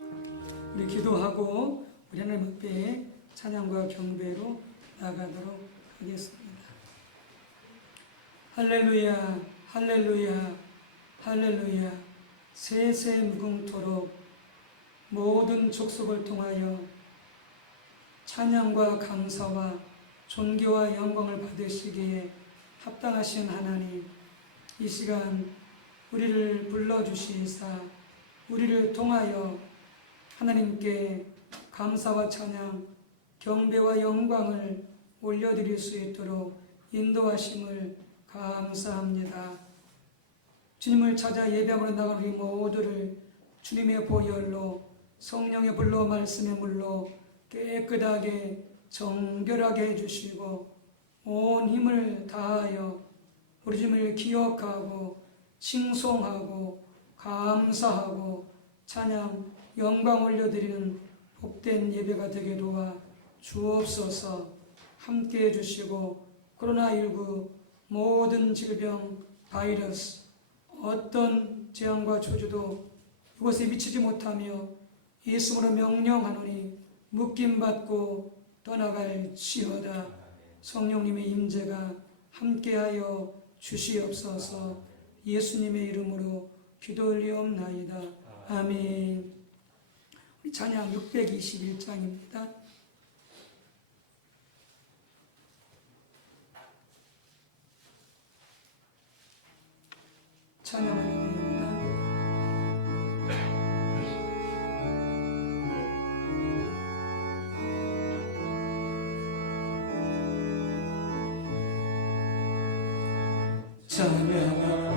우리 기도하고 우리 하나님 앞에 찬양과 경배로 나가도록 하겠습니다. 할렐루야, 할렐루야, 할렐루야. 세세 무궁토록 모든 족속을 통하여 찬양과 감사와 존귀와 영광을 받으시기에 합당하신 하나님, 이 시간 우리를 불러주시사 우리를 통하여 하나님께 감사와 찬양, 경배와 영광을 올려드릴 수 있도록 인도하심을 감사합니다. 주님을 찾아 예배하러 나간 우리 모두를 주님의 보혈로, 성령의 불로, 말씀의 물로 깨끗하게 정결하게 해주시고 온 힘을 다하여 우리 주님을 기억하고 칭송하고 감사하고 찬양, 영광 올려드리는 복된 예배가 되게 도와 주옵소서. 함께 해주시고 코로나19 모든 질병, 바이러스, 어떤 재앙과 저주도 이곳에 미치지 못하며 예수로 명령하노니 묶임받고 떠나갈지어다. 성령님의 임재가 함께하여 주시옵소서. 예수님의 이름으로 기도 올리옵나이다. 아멘. 우리 찬양 621장입니다. 찬양하는 데입니다.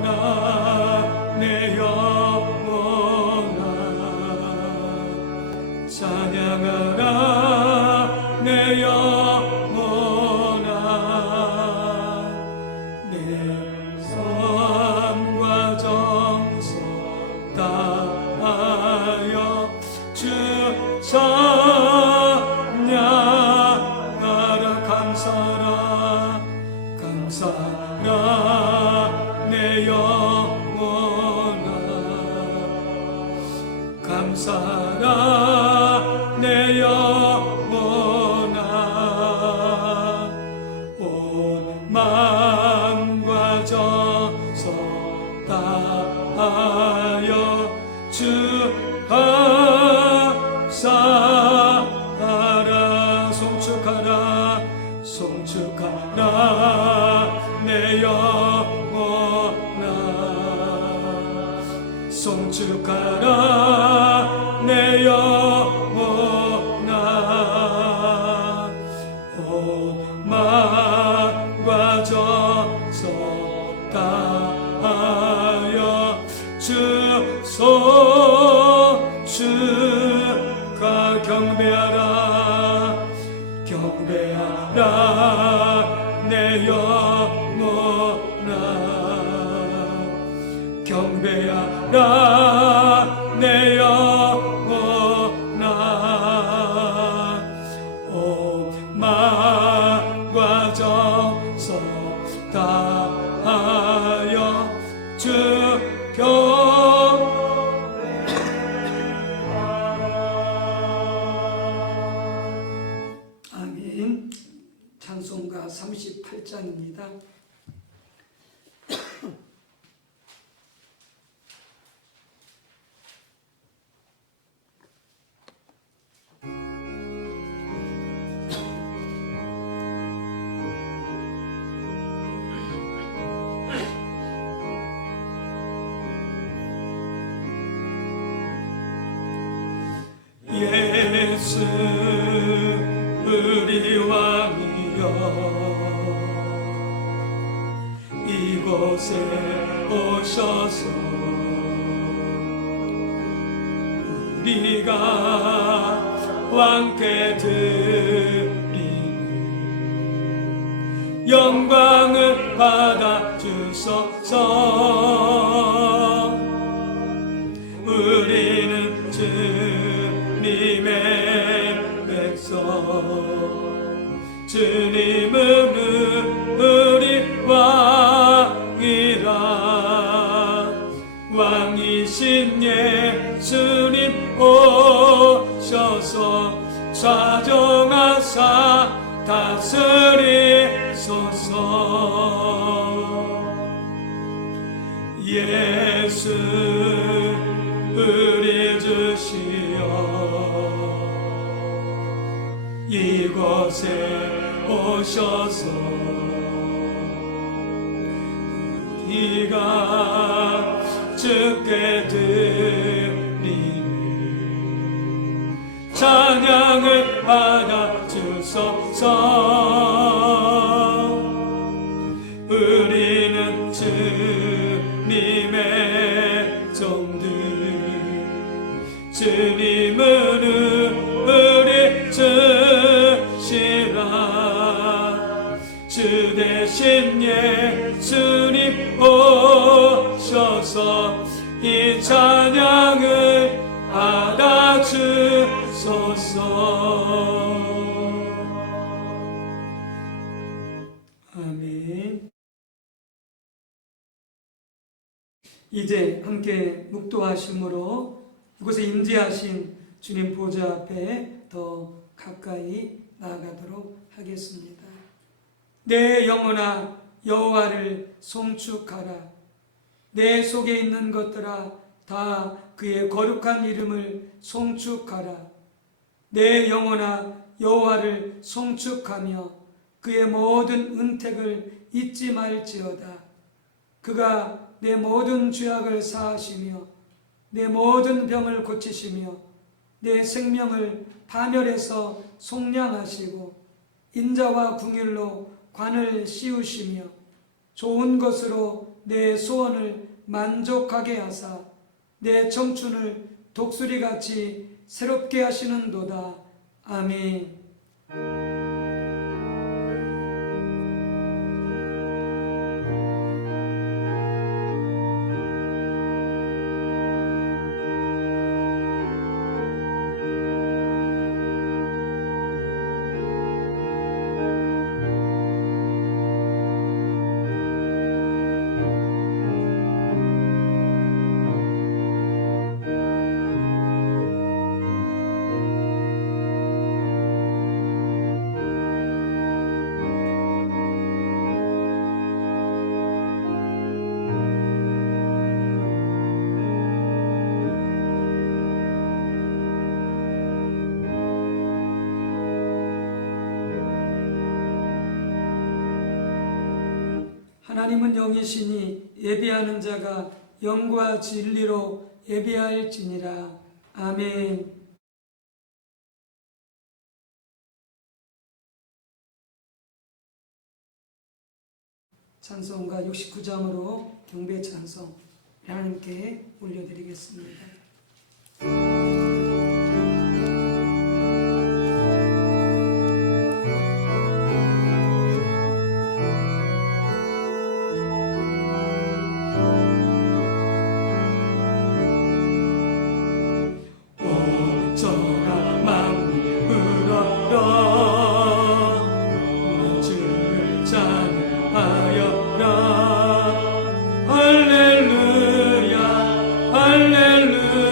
찬양하라 내 영혼아, 찬양하라 내 영혼아, 내 삶과 정성 다하여 주 찬양하라. 감사라 감사라 내 영혼아, 감사라 내 영혼아, 온 마음과 정성 다하여 주 감사하라. 송축하라 송축하라 내 영혼아, 송축하라 내 영혼아, 온 마음과 정성 다하여 주 송축하. 경배하라 경배하라 내 영혼아, 경배하라 내 영혼아, 온 마음과 정성 다하여 주 아멘. 찬송가 38장입니다. 예수 우리 왕이여, 이곳에 오셔서 우리가 왕께 드리는 영광을 받아 주소서. 우리는 주님의 백성, 주님은 우리 왕이라. 왕이신 예수님 다스리소서. 예수 우리 주시여 이곳에 오셔서 우리가 주께 드리는 찬양을 받아주소서. 우리는 주님의 종들, 주님은 우리 주시라. 주 대신 예수님 오셔서 이 찬양을 받아주소서. 아멘. 이제 함께 묵도하심으로 이곳에 임재하신 주님 보좌 앞에 더 가까이 나아가도록 하겠습니다. 내 영혼아 여호와를 송축하라. 내 속에 있는 것들아 다 그의 거룩한 이름을 송축하라. 내 영혼아 여호와를 송축하며 그의 모든 은택을 잊지 말지어다. 그가 내 모든 죄악을 사하시며 내 모든 병을 고치시며 내 생명을 파멸해서 속량하시고 인자와 궁율로 관을 씌우시며 좋은 것으로 내 소원을 만족하게 하사 내 청춘을 독수리같이 새롭게 하시는도다. 아멘. 하나님은 영이시니 예배하는 자가 영과 진리로 예배할지니라. 아멘. 찬송가 69장으로 경배 찬송 하나님께 올려드리겠습니다. 할렐루야 할렐루야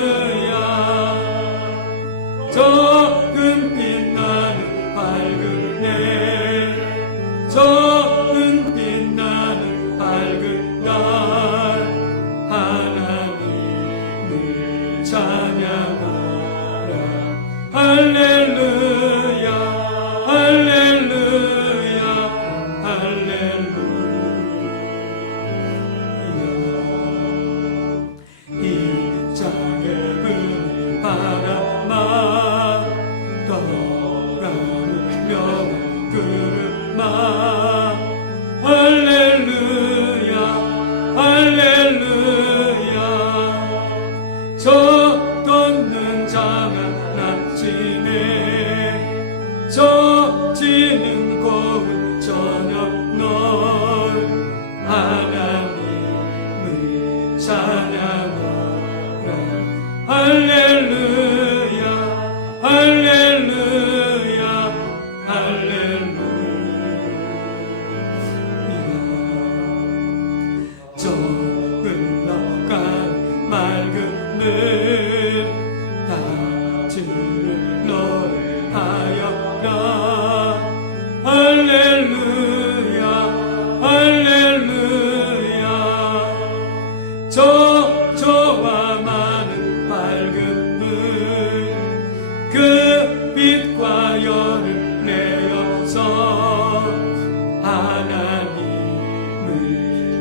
하나님을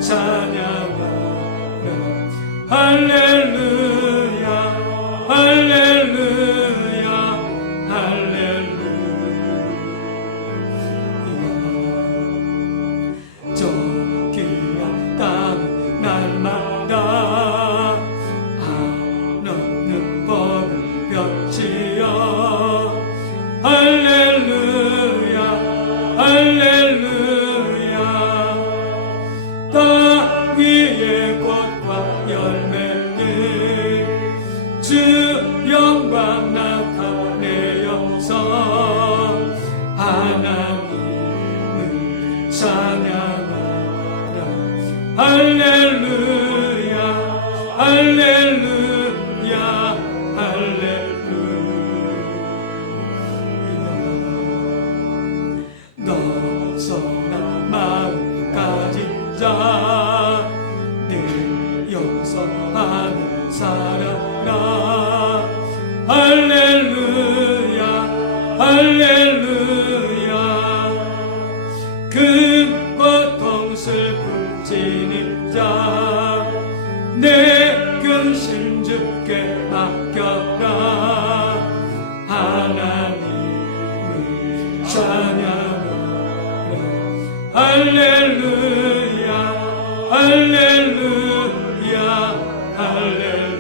찬양하라. 할렐루야 할렐루야 할렐루야. 저 귀한 땅 날마다 한없는 복을 펼치어 할렐루야 할렐루야. 땅 위에 꽃과 열매들 주 영광 나타내어서 하나님을 찬양하라. 할렐루야 할렐루야 할렐루야. 너서나 마음 가지자 늘 용서하는 살아라. 할렐루야 할렐루야. 그 고통 슬픔 지닌 자 내 근심 주께 맡겨라. 하나님을 찬양하라. 할렐루야 할렐루야 할렐루야.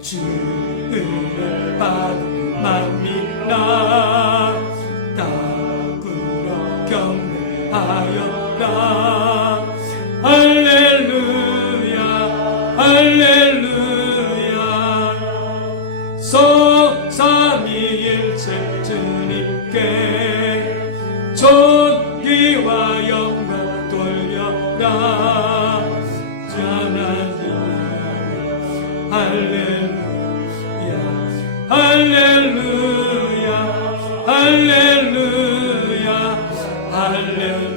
주를 받은 만민아 따꾸러 경배하여라. 할렐루야 할렐루야. 삼위일체 주님께 존귀와 영광 돌려라. 하나님 할렐루야 할렐루야 할렐루야 할렐루야.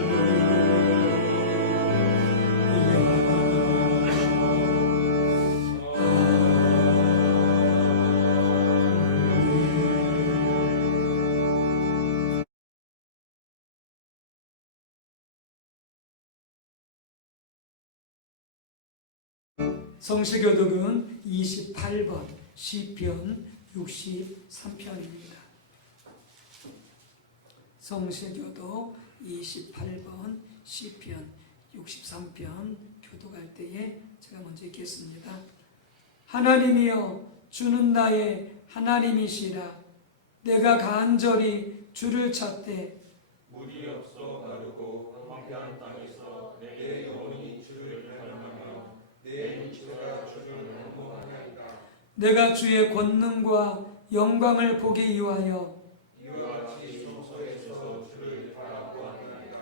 성시교독은 28번 시편 63편입니다. 성시교독 28번 시편 63편 교독할 때에 제가 먼저 읽겠습니다. 하나님이여 주는 나의 하나님이시라. 내가 간절히 주를 찾되 물이 없어 가르고 황폐한 땅에서 내 영혼이 주를 갈망하며 내 육체가 주를 원망하나이다. 내가 주의 권능과 영광을 보기 위하여 이와 같이 성소에서 주를 바라보았나이다.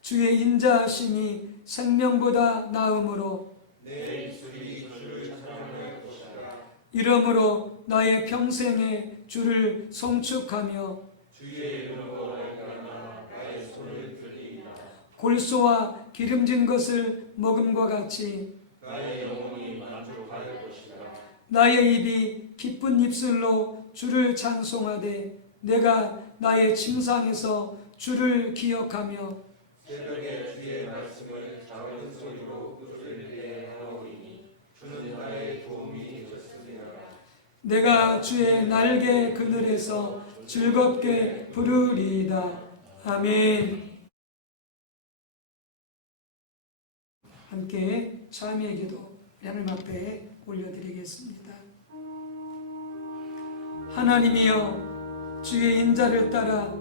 주의 인자하심이 생명보다 나음으로 내 입술이 주를 찬양할 것이다. 이러므로 나의 평생에 주를 송축하며 주의 이름으로 말미암아 나의 손을 들리리라. 골소와 기름진 것을 먹음과 같이 나의 영혼이 만족할 것이다. 나의 입이 기쁜 입술로 주를 찬송하되 내가 나의 침상에서 주를 기억하며 새벽에 주의 말씀을 작은 소리로 들리게 하오리니 주는 나의 도움이 되었으리라. 내가 주의 날개 그늘에서 즐겁게 부르리이다. 아멘. 함께 참여의 기도 하나님 앞에 올려드리겠습니다. 하나님이여 주의 인자를 따라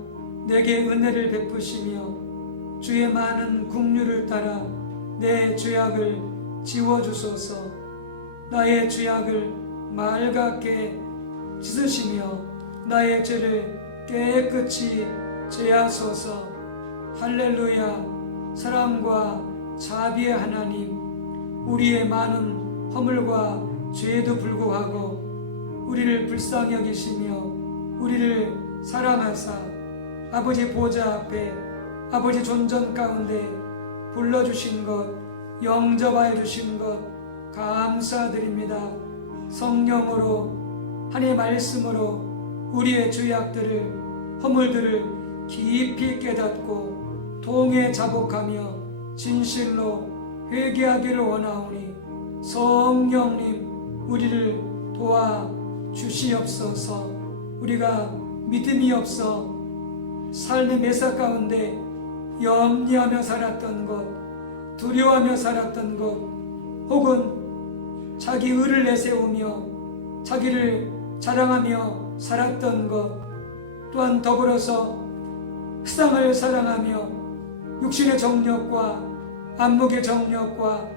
내게 은혜를 베푸시며 주의 많은 긍휼을 따라 내 죄악을 지워주소서. 나의 죄악을 맑게 씻으시며 나의 죄를 깨끗이 제하소서. 할렐루야. 사랑과 자비의 하나님, 우리의 많은 허물과 죄에도 불구하고 우리를 불쌍히 여기시며 우리를 사랑하사 아버지 보좌 앞에 아버지 존전 가운데 불러주신 것, 영접하여 주신 것 감사드립니다. 성령으로 하나님의 말씀으로 우리의 죄악들을 허물들을 깊이 깨닫고 통에 자복하며 진실로 회개하기를 원하오니 성령님 우리를 도와 주시옵소서. 우리가 믿음이 없어 삶의 매사 가운데 염려하며 살았던 것, 두려워하며 살았던 것, 혹은 자기 의를 내세우며 자기를 자랑하며 살았던 것, 또한 더불어서 세상을 사랑하며 육신의 정욕과 안목의 정욕과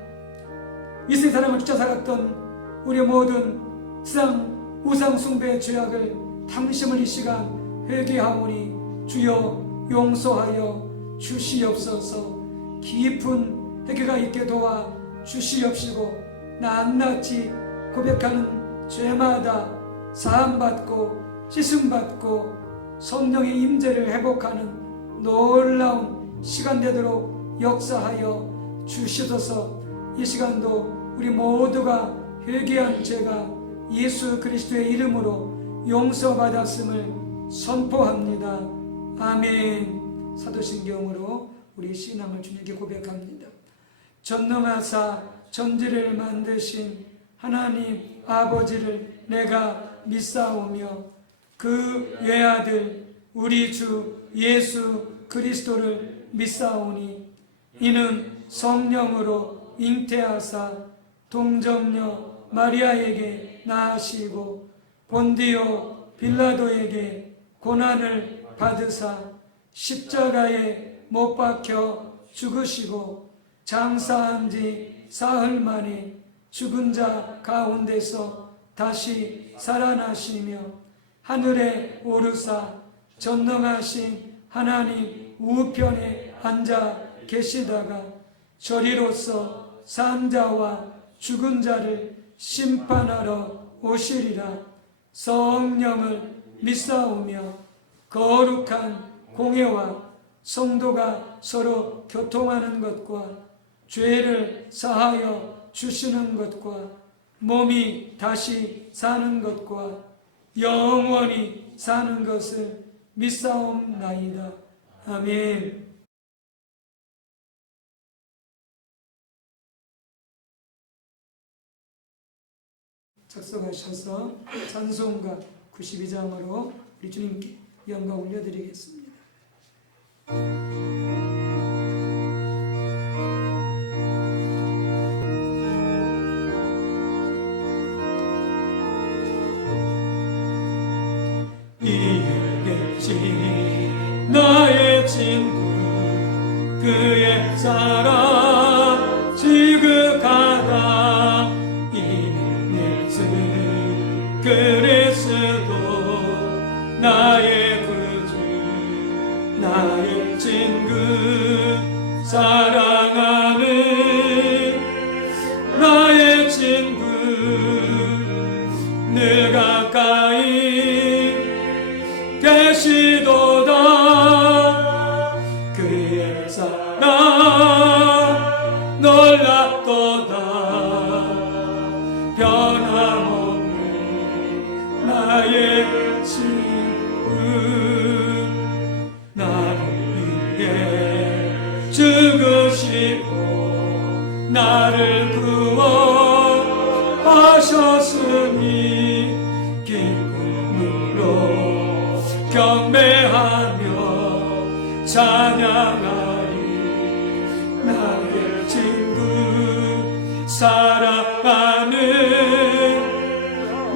이 세상을 쫓아 살았던 우리 모든 세상 우상 숭배의 죄악을 당심을 이 시간 회개하오니 주여 용서하여 주시옵소서. 깊은 회개가 있게 도와 주시옵시고 낱낱이 고백하는 죄마다 사함받고 씻음받고 성령의 임재를 회복하는 놀라운 시간 되도록 역사하여 주시소서. 이 시간도 우리 모두가 회개한 죄가 예수 그리스도의 이름으로 용서받았음을 선포합니다. 아멘. 사도신경으로 우리 신앙을 주님께 고백합니다. 전능하사 천지를 만드신 하나님 아버지를 내가 믿사오며 그 외아들 우리 주 예수 그리스도를 믿사오니 이는 성령으로 잉태하사 동정녀 마리아에게 낳으시고 본디오 빌라도에게 고난을 받으사 십자가에 못 박혀 죽으시고 장사한 지 사흘 만에 죽은 자 가운데서 다시 살아나시며 하늘에 오르사 전능하신 하나님 우편에 앉아 계시다가 저리로서 산 자와 죽은 자를 심판하러 오시리라. 성령을 믿사오며 거룩한 공회와 성도가 서로 교통하는 것과 죄를 사하여 주시는 것과 몸이 다시 사는 것과 영원히 사는 것을 믿사옵나이다. 아멘. 작성하셔서 찬송가 92장으로 우리 주님께 영광 올려드리겠습니다. 이해되지 나의 친구 그의 사랑 지극하다 이내스 그리스도 나의 구주 나의 친구 사랑하는 나의 친구 늘 가까이 계시도다 그의 사랑 놀랍도다 변함없는 나의 친구 나를 위해 죽으시고 나를 구원하셨으니 기쁨으로 경배하며 찬양하리 나의 친구 사랑하는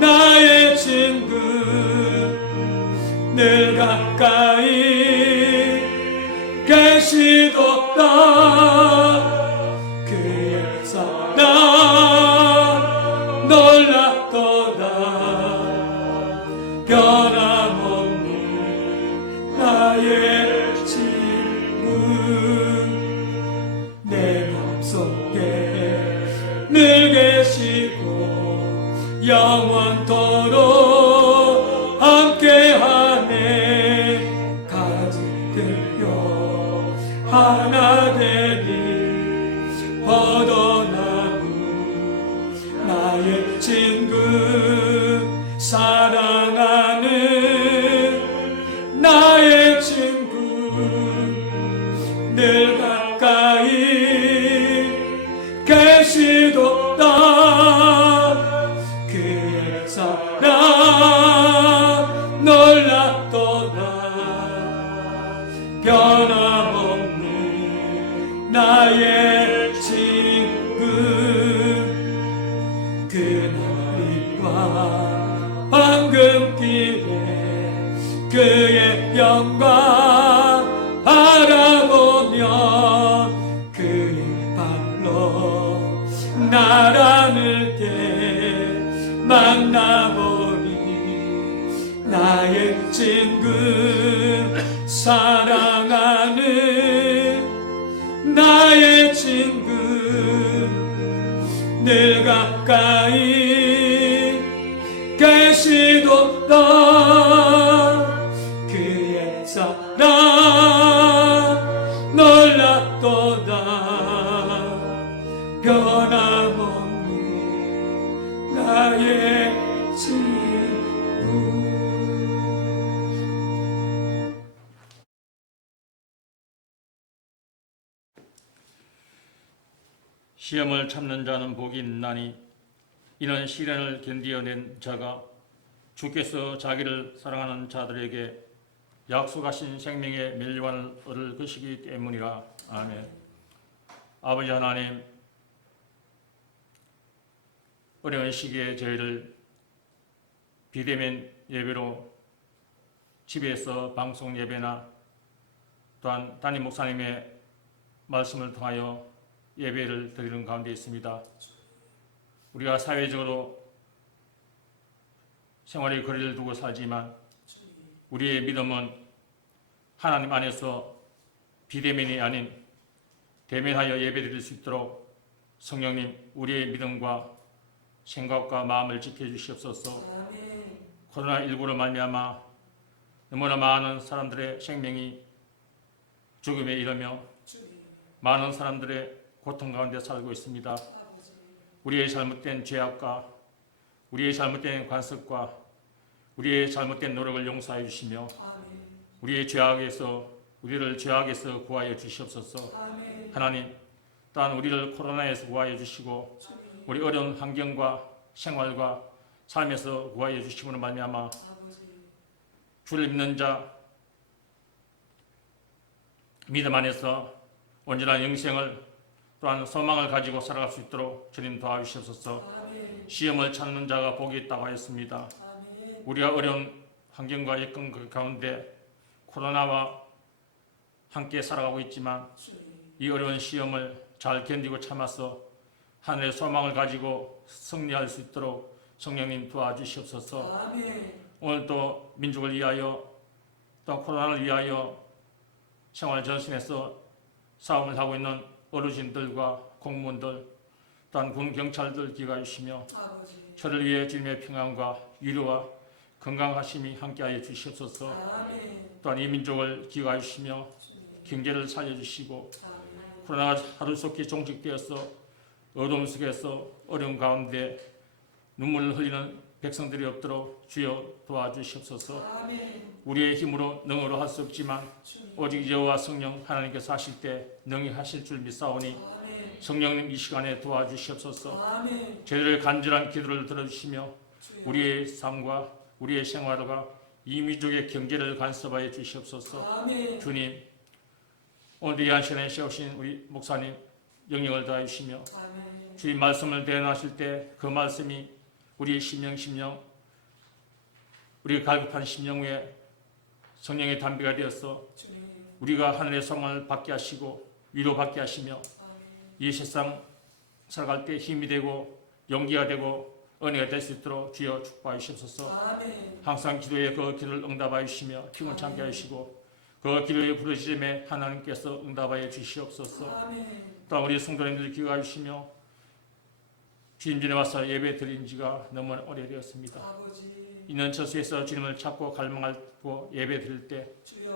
나의 친구 늘 가까이 계시도다 그의 사랑 놀랍도다 변함없는 나의 친구 내 맘속에 늘 계시고 영원토록 함께하네 가지 되어 하나 되리 포도나무 나의 친구 사랑하는 나의 친구 늘 가까이 계시도다 그의 사랑 놀랍도다 변함없는 나의 친구 내 맘속에 늘 계시고 영원토록 함께하네 가지 되어 하나 되리 포도나무 나의 친구 사랑하는 나의 친구 늘 가까이 계시도다 그의 사랑 놀랍도다 변함없는 나의 친구 사랑하는 변함없는 나의 친구 그날과 황금길에 그의 영광 바라보며 그의 발로 나라를 때 만나보니 나의 친구 사랑하는 나의 친구 늘 가까이 계시도다 그의 사랑 놀랍도다 변함없는 나의 친구. 시험을 참는 자는 복이 있나니 이는 시련을 견디어낸 자가 주께서 자기를 사랑하는 자들에게 약속하신 생명의 멸류관을 얻을 것이기 때문이라. 아멘. 아버지 하나님, 어려운 시기에 저희를 비대면 예배로 집에서 방송 예배나 또한 담임 목사님의 말씀을 통하여 예배를 드리는 가운데 있습니다. 우리가 사회적으로 생활의 거리를 두고 살지만 우리의 믿음은 하나님 안에서 비대면이 아닌 대면하여 예배드릴 수 있도록 성령님 우리의 믿음과 생각과 마음을 지켜주시옵소서. 코로나19로 말미암아 너무나 많은 사람들의 생명이 죽음에 이르며 많은 사람들의 고통 가운데 살고 있습니다. 우리의 잘못된 죄악과 우리의 잘못된 관습과 우리의 잘못된 노력을 용서해 주시며 우리의 죄악에서 우리를 죄악에서 구하여 주시옵소서. 하나님 또한 우리를 코로나에서 구하여 주시고 우리 어려운 환경과 생활과 삶에서 구하여 주심으로 말미암아 주를 믿는 자 믿음 안에서 온전한 영생을 또한 소망을 가지고 살아갈 수 있도록 주님 도와주시옵소서. 시험을 찾는 자가 복이 있다고 하였습니다. 우리가 어려운 환경과 여건 가운데 코로나와 함께 살아가고 있지만 이 어려운 시험을 잘 견디고 참아서 하늘의 소망을 가지고 승리할 수 있도록 성령님 도와주시옵소서. 오늘도 민족을 위하여 또 코로나를 위하여 생활 전선에서 싸움을 하고 있는 어르신들과 공무원들 또한 군 경찰들 기가해 주시며 저를 위해 주님의 평안과 위로와 건강하심이 함께하여 주시옵소서. 또한 이 민족을 기가해 주시며 경제를 살려주시고 코로나가 하루속히 종식되어서 어둠 속에서 어려운 가운데 눈물을 흘리는 백성들이 없도록 주여 도와주시옵소서. 우리의 힘으로 능으로 할 수 없지만 오직 여호와 성령 하나님께서 하실 때 능히 하실 줄 믿사오니 성령님 이 시간에 도와주시옵소서. 저희들의 간절한 기도를 들어주시며 우리의 삶과 우리의 생활과 이 민족의 경제를 간섭하여 주시옵소서. 주님 오늘 이 한 시간에 세우신 우리 목사님 영역을 다해 주시며 주님 말씀을 대언하실 때 그 말씀이 우리의 심령 우리가 갈급한 심령 위에 성령의 담비가 되어서 우리가 하늘의 소망을 받게 하시고 위로받게 하시며 이 세상 살아갈 때 힘이 되고 용기가 되고 은혜가 될 수 있도록 주여 축복하여 주시옵소서. 항상 기도에 그 기도를 응답하여 주시며 피곤 참게 하시고 그 기도의 부르짖음에 하나님께서 응답하여 주시옵소서. 또한 우리 성도님들 기도하여 주시며 주님 전에 와서 예배 드린 지가 너무 오래되었습니다. 이는 저수에서 주님을 찾고 갈망하고 예배 드릴 때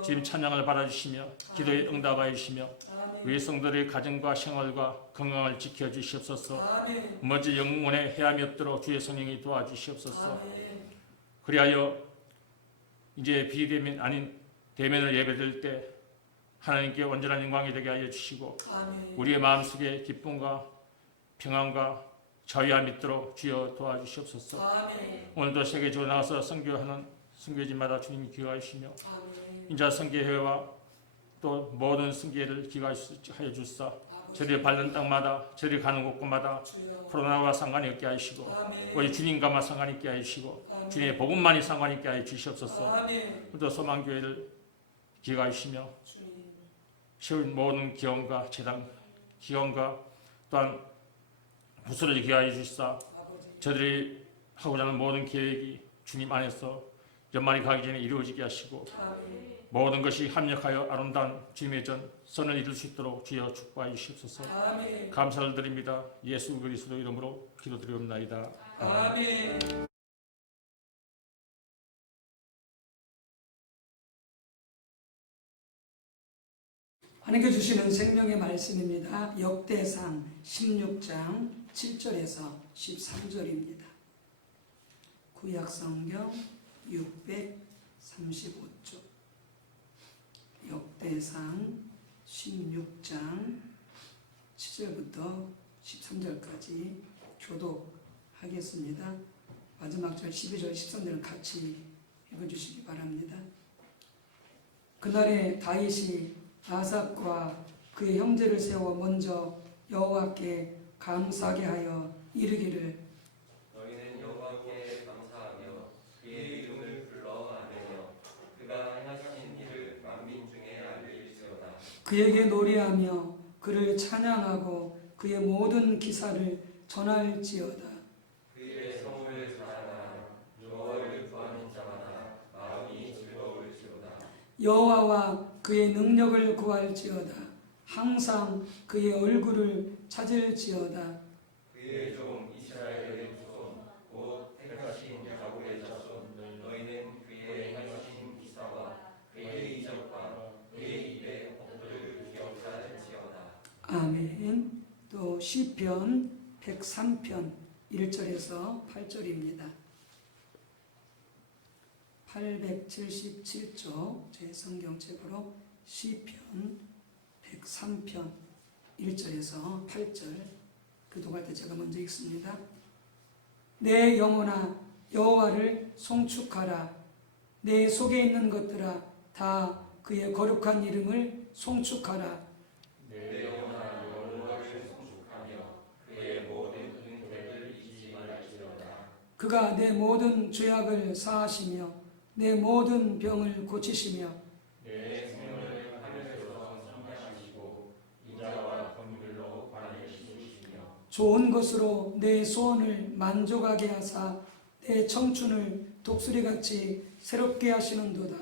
주님 찬양을 받아주시며 기도에 응답하여 주시며 우리 성도들의 가정과 생활과 건강을 지켜주시옵소서. 먼저 영혼에 해함이 없도록 주의 성령이 도와주시옵소서. 그리하여 이제 비대면 아닌 대면을 예배 드릴 때 하나님께 온전한 영광이 되게 하여 주시고 우리의 마음속에 기쁨과 평안과 자유함이 있도록 주여 도와주시옵소서. 오늘도 세계적으로 나가서 선교하는 선교지마다 주님이 기도하시며 인자 선교회와 또 모든 승계를 기가하여 주사 저들이 밟는 땅마다 저들이 가는 곳곳마다 코로나와 상관이 없게 하시고 우리 주님과만 상관이 있게 하시고 주님의 복음만이 상관이 있게 하여 주시옵소서. 또 소망교회를 기가하시며 세운 모든 기원과 재단 기원과 또한 부서를 기하여 주시사 저들이 하고자 하는 모든 계획이 주님 안에서 연말이 가기 전에 이루어지게 하시고 모든 것이 합력하여 아름다운 주님의 선을 이룰 수 있도록 주여 축복하여 주시옵소서. 감사를 드립니다. 예수 그리스도 이름으로 기도드리옵나이다. 아멘. 하나님께 주시는 생명의 말씀입니다. 역대상 16장 7절에서 13절입니다. 구약성경 635쪽 역대상 16장 7절부터 13절까지 교독하겠습니다. 마지막 절 12절 13절을 같이 읽어주시기 바랍니다. 그날에 다윗이 아삽과 그의 형제를 세워 먼저 여호와께 감사하게 하여 이르기를 너희는 여호와께 감사하며 그의 이름을 불러 아뢰며 그가 행하신 일을 만민 중에 알릴지어다. 그에게 노래하며 그를 찬양하고 그의 모든 기사를 전할지어다. 그의 성을 자랑하며 여호와를 구하는 자마다 마음이 즐거울지어다. 여호와와 그의 능력을 구할지어다. 항상 그의 얼굴을 찾을지어다. 그의 종 이스라엘의 후손 곧 택하신 야곱의 자손 너희는 그의 행하신 기사와 그의 이적과 그의 입의 법도를 기억할지어다. 아멘. 또 시편 103편 1절에서 8절입니다. 877쪽 제 성경책으로 시편 103편 1절에서 8절 교독할 때 제가 먼저 읽습니다. 내 영혼아 여호와를 송축하라. 내 속에 있는 것들아 다 그의 거룩한 이름을 송축하라. 내 영혼아 여호와를 송축하며 그의 모든 은혜를 잊지 말지어다. 그가 내 모든 죄악을 사하시며 내 모든 병을 고치시며 내 생을 하늘에서 선량하시고 인자와 긍휼로 관을 씌우시며 좋은 것으로 내 소원을 만족하게 하사 내 청춘을 독수리같이 새롭게 하시는도다.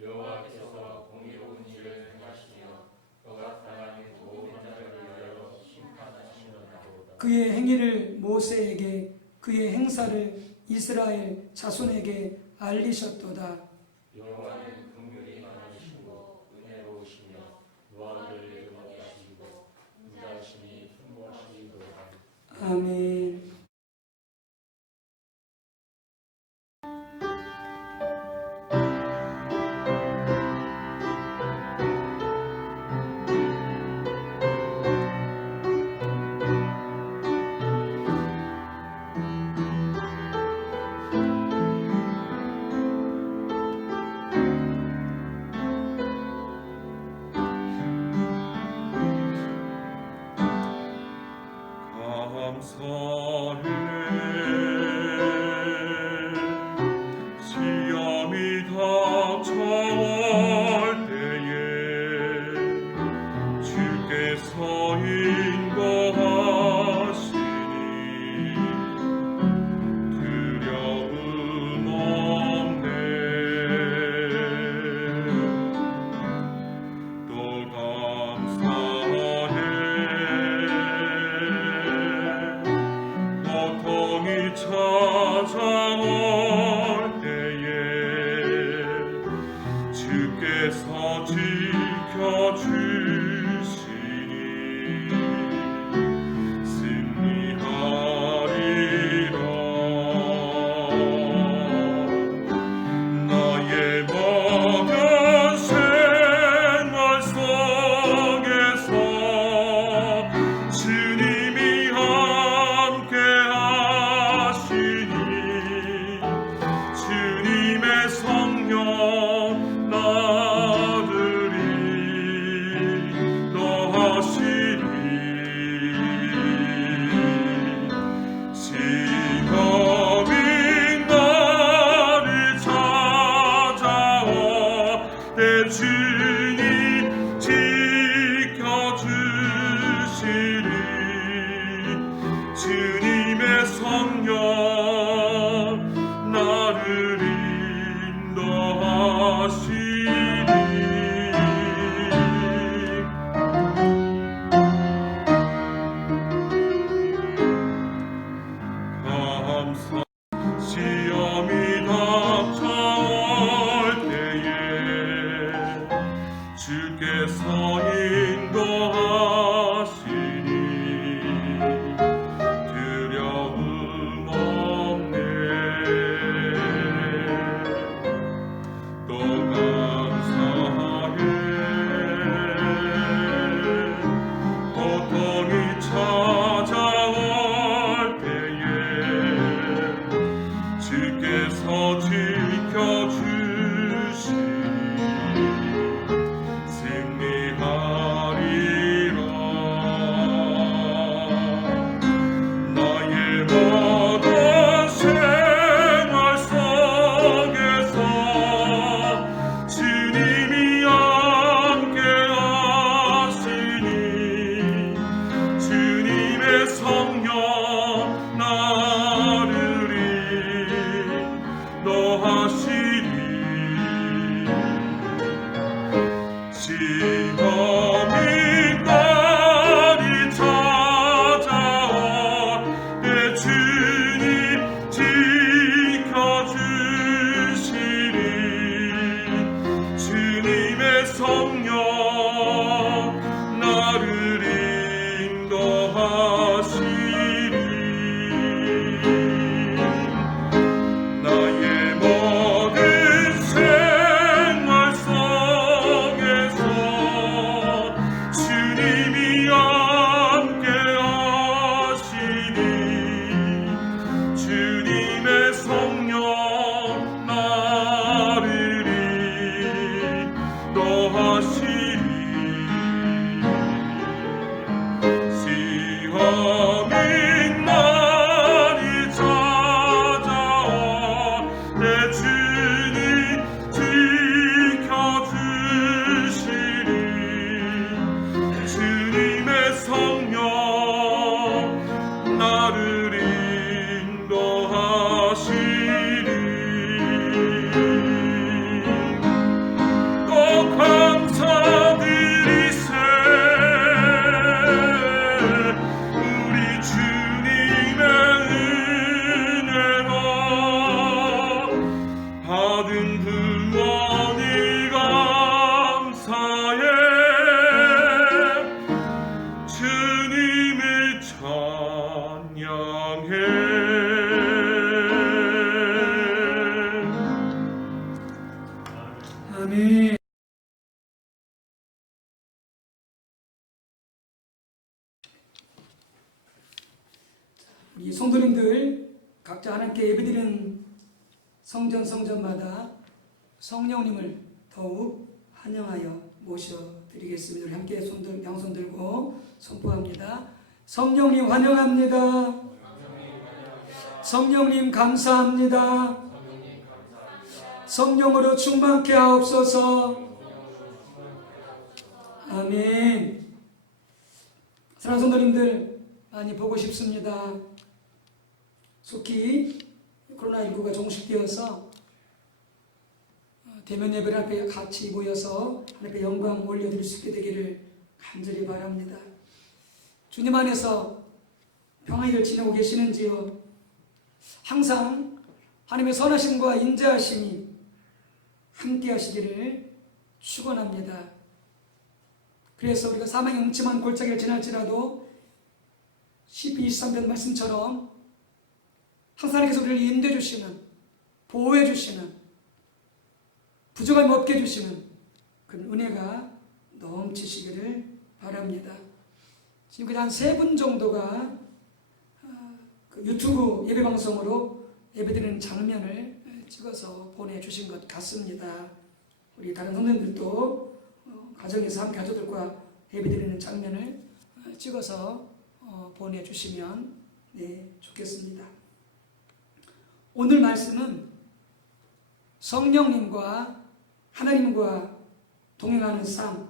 여호와께서 공의로운 일을 행하시며 그가 당하는 모든 자를 위하여 심판하시는도다. 그의 행위를 모세에게 그의 행사를 이스라엘 자손에게 알리셨도다. 여호와는 긍휼이 많으시고 은혜로우시며 노하기를 즐겁게 하시고 인자하심이 풍부하시리로다. 아멘. 시험이 닥쳐올 때에 주께서 인도하시니 두려움 없네. 또 감사해. 고통이 찾아올 때에 주께서 지켜주시니 승리하리라. 나의 모든 생활 속에서 주님이 함께 하시니 주님의 성령 나들이 내 주님 지켜주시리. 주님의 성령 나를 인도하시리. 감사 시험이 닥쳐올 때에 주께서 인도하시니 두려움 없네. 또 감사하게 고통이 찾아올 때에 주께서 지켜주시니 승리하리라. 나의 모든 생활 속에서 주님이 함께하시니 주님의 성령 나를 인도하시리. 시험이 많이 찾아올 때 주님 지켜주시리. 주님의 성령 나를 인도하시리. 나의 모든 생활 속에서 주님이 함께하시니 주님의 성령 나를 인도하시리. 시험이 많이 찾아올 때 주님 지켜주시리. 주님의 성령 나를 인도하시리. 또 감사드리세. 우리 주님의 은혜로 받은 구원이 감사해. 주님을 찬양해. 아멘. 우리 성도님들 각자 하나님께 예배드리는 성전마다 성령님을 더욱 환영하여 모셔드리겠습니다. 우리 함께 양손 들고 선포합니다. 성령님 환영합니다. 성령님 감사합니다. 성령으로 충만케 하옵소서. 아멘. 사랑하는 성도님들 많이 보고 싶습니다. 속히 코로나19가 종식되어서 대면 예배를 앞에 같이 모여서 하나님께 영광 올려드릴 수 있게 되기를 간절히 바랍니다. 주님 안에서 평안을 지내고 계시는지요? 항상 하나님의 선하심과 인자하심이 함께 하시기를 축원합니다. 그래서 우리가 사망의 음침한 골짜기를 지날지라도 시편 23편 말씀처럼 항상 하나님께서 우리를 인도해 주시는, 보호해 주시는, 부족함이 없게 해주시는 그런 은혜가 넘치시기를 바랍니다. 지금까지 한 3분 정도가 그 유튜브 예배방송으로 예배드리는 장면을 찍어서 보내주신 것 같습니다. 우리 다른 성도님들도 가정에서 함께 가족들과 예배드리는 장면을 찍어서 보내주시면 좋겠습니다. 오늘 말씀은 성령님과 하나님과 동행하는 삶,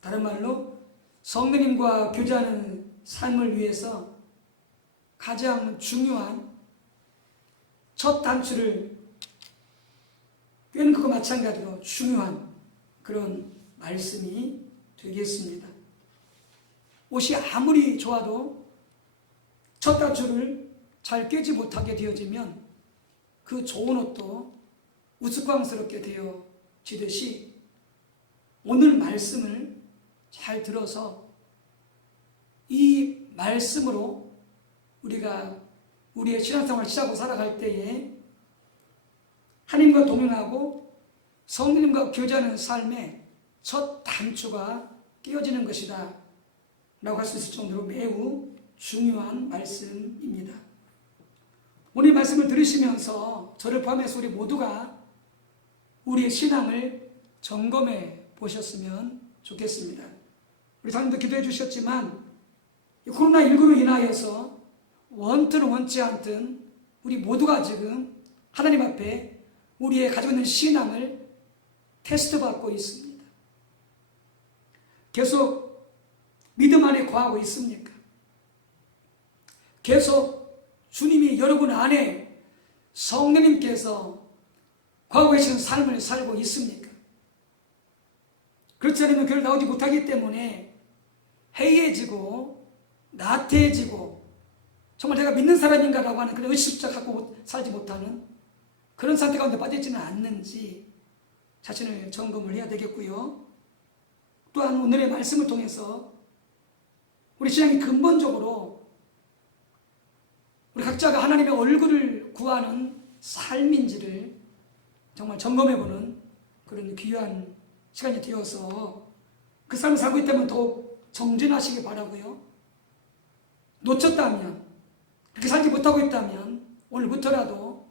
다른 말로 성령님과 교제하는 삶을 위해서 가장 중요한 첫 단추를 꿰는 것과 마찬가지로 중요한 그런 말씀이 되겠습니다. 옷이 아무리 좋아도 첫 단추를 잘 꿰지 못하게 되어지면 그 좋은 옷도 우스꽝스럽게 되어지듯이 오늘 말씀을 잘 들어서 이 말씀으로 우리가 우리의 신앙생활을 시작하고 살아갈 때에 하나님과 동행하고 성령님과 교제하는 삶의 첫 단추가 끼워지는 것이다 라고 할 수 있을 정도로 매우 중요한 말씀입니다. 오늘 말씀을 들으시면서 저를 포함해서 우리 모두가 우리의 신앙을 점검해 보셨으면 좋겠습니다. 우리 장님도 기도해 주셨지만 코로나19로 인하여서 원든 원치 않든 우리 모두가 지금 하나님 앞에 우리의 가지고 있는 신앙을 테스트 받고 있습니다. 계속 믿음 안에 거하고 있습니까? 계속 주님이 여러분 안에 성령님께서 거하고 계신 삶을 살고 있습니까? 그렇지 않으면 교회를 나오지 못하기 때문에 해이해지고 나태해지고 정말 내가 믿는 사람인가라고 하는 그런 의식조차 갖고 살지 못하는 그런 상태 가운데 빠져있지는 않는지 자신을 점검을 해야 되겠고요. 또한 오늘의 말씀을 통해서 우리 신앙이 근본적으로 우리 각자가 하나님의 얼굴을 구하는 삶인지를 정말 점검해보는 그런 귀한 시간이 되어서 그 삶을 살고 있다면 더욱 정진하시기 바라고요. 놓쳤다면, 그렇게 살지 못하고 있다면 오늘부터라도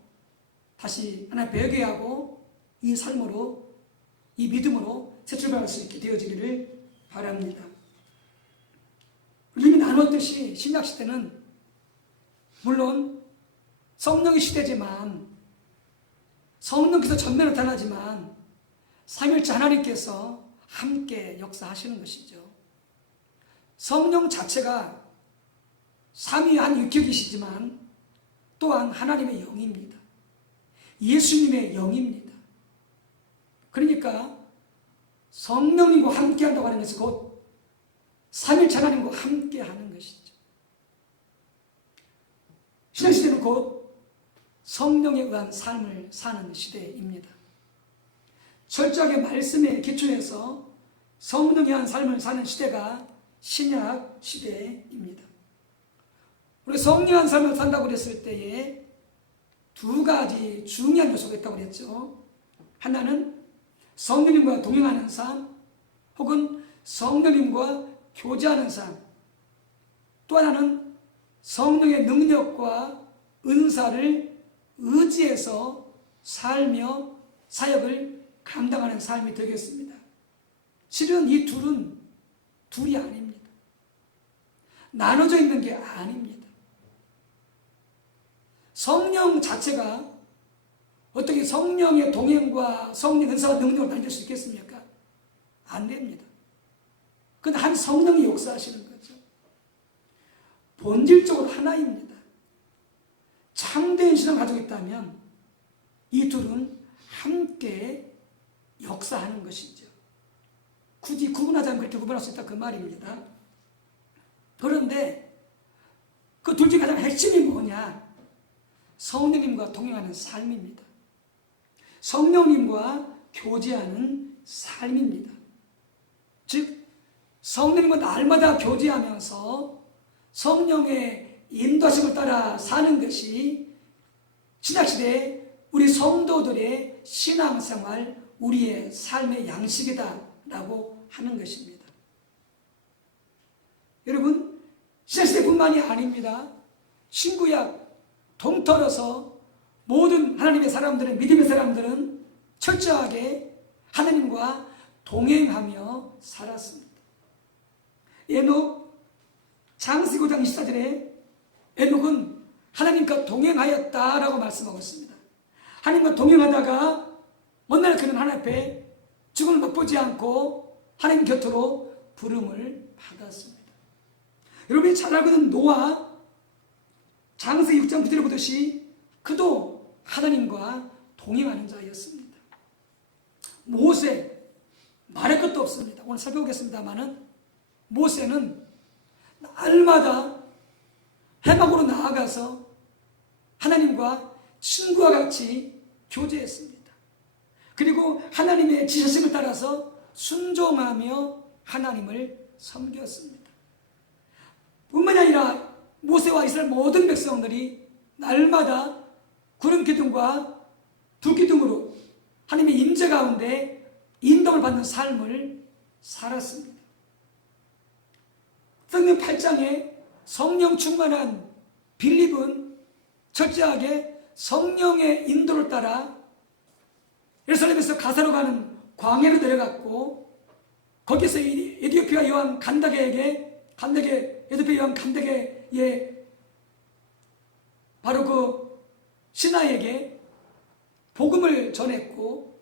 다시 하나님 회개하고 이 삶으로, 이 믿음으로 새 출발할 수 있게 되어지기를 바랍니다. 이미 나눴듯이 신약시대는 물론 성령의 시대지만 성령께서 전면 나타나지만 삼위일체 하나님께서 함께 역사하시는 것이죠. 성령 자체가 삼위한 육격이시지만 또한 하나님의 영입니다. 예수님의 영입니다. 그러니까 성령님과 함께 한다고 하는 것은 곧 삼위일체 하나님과 함께 하는 것이죠. 신약시대는 곧 성령에 의한 삶을 사는 시대입니다. 철저하게 말씀에 기초해서 성령에 의한 삶을 사는 시대가 신약 시대입니다. 우리 성령에 의한 삶을 산다고 그랬을 때에 두 가지 중요한 요소가 있다고 그랬죠. 하나는 성령님과 동행하는 삶, 혹은 성령님과 교제하는 삶. 또 하나는 성령의 능력과 은사를 의지해서 살며 사역을 감당하는 삶이 되겠습니다. 실은 이 둘은 둘이 아닙니다. 나눠져 있는 게 아닙니다. 성령 자체가 어떻게 성령의 동행과 성령 은사와 능력을 나눌 수 있겠습니까? 안 됩니다. 그건 한 성령이 역사하시는 거죠. 본질적으로 하나입니다. 참된 신앙을 가지고 있다면 이 둘은 함께 역사하는 것이죠. 굳이 구분하자면 그렇게 구분할 수 있다 그 말입니다. 그런데 그 둘 중에 가장 핵심이 뭐냐? 성령님과 동행하는 삶입니다. 성령님과 교제하는 삶입니다. 즉 성령님과 날마다 교제하면서 성령의 인도하심을 따라 사는 것이 신약시대에 우리 성도들의 신앙생활, 우리의 삶의 양식이다라고 하는 것입니다. 여러분, 신약시대뿐만이 아닙니다. 신구약 통틀어서 모든 하나님의 사람들은, 믿음의 사람들은 철저하게 하나님과 동행하며 살았습니다. 에녹 창세기 5장 24절에 에녹은 하나님과 동행하였다라고 말씀하고 있습니다. 하나님과 동행하다가 어느 날 그는 하나님 앞에 죽음을 맛보지 않고 하나님 곁으로 부름을 받았습니다. 여러분이 잘 알고 있는 노아, 창세기 6장 9절에 보듯이 그도 하나님과 동행하는 자였습니다. 모세, 말할 것도 없습니다. 오늘 살펴보겠습니다만은 모세는 날마다 해막으로 나아가서 하나님과 친구와 같이 교제했습니다. 그리고 하나님의 지시심을 따라서 순종하며 하나님을 섬겼습니다. 뿐만이 아니라 모세와 이스라엘 모든 백성들이 날마다 구름 기둥과 불 기둥으로 하나님의 임재 가운데 인도를 받는 삶을 살았습니다. 성경 8장에 성령 충만한 빌립은 철저하게 성령의 인도를 따라 예루살렘에서 가사로 가는 광야로 내려갔고, 거기서 에티오피아 여왕 에티오피아 여왕 간다게의 바로 그 신하에게 복음을 전했고,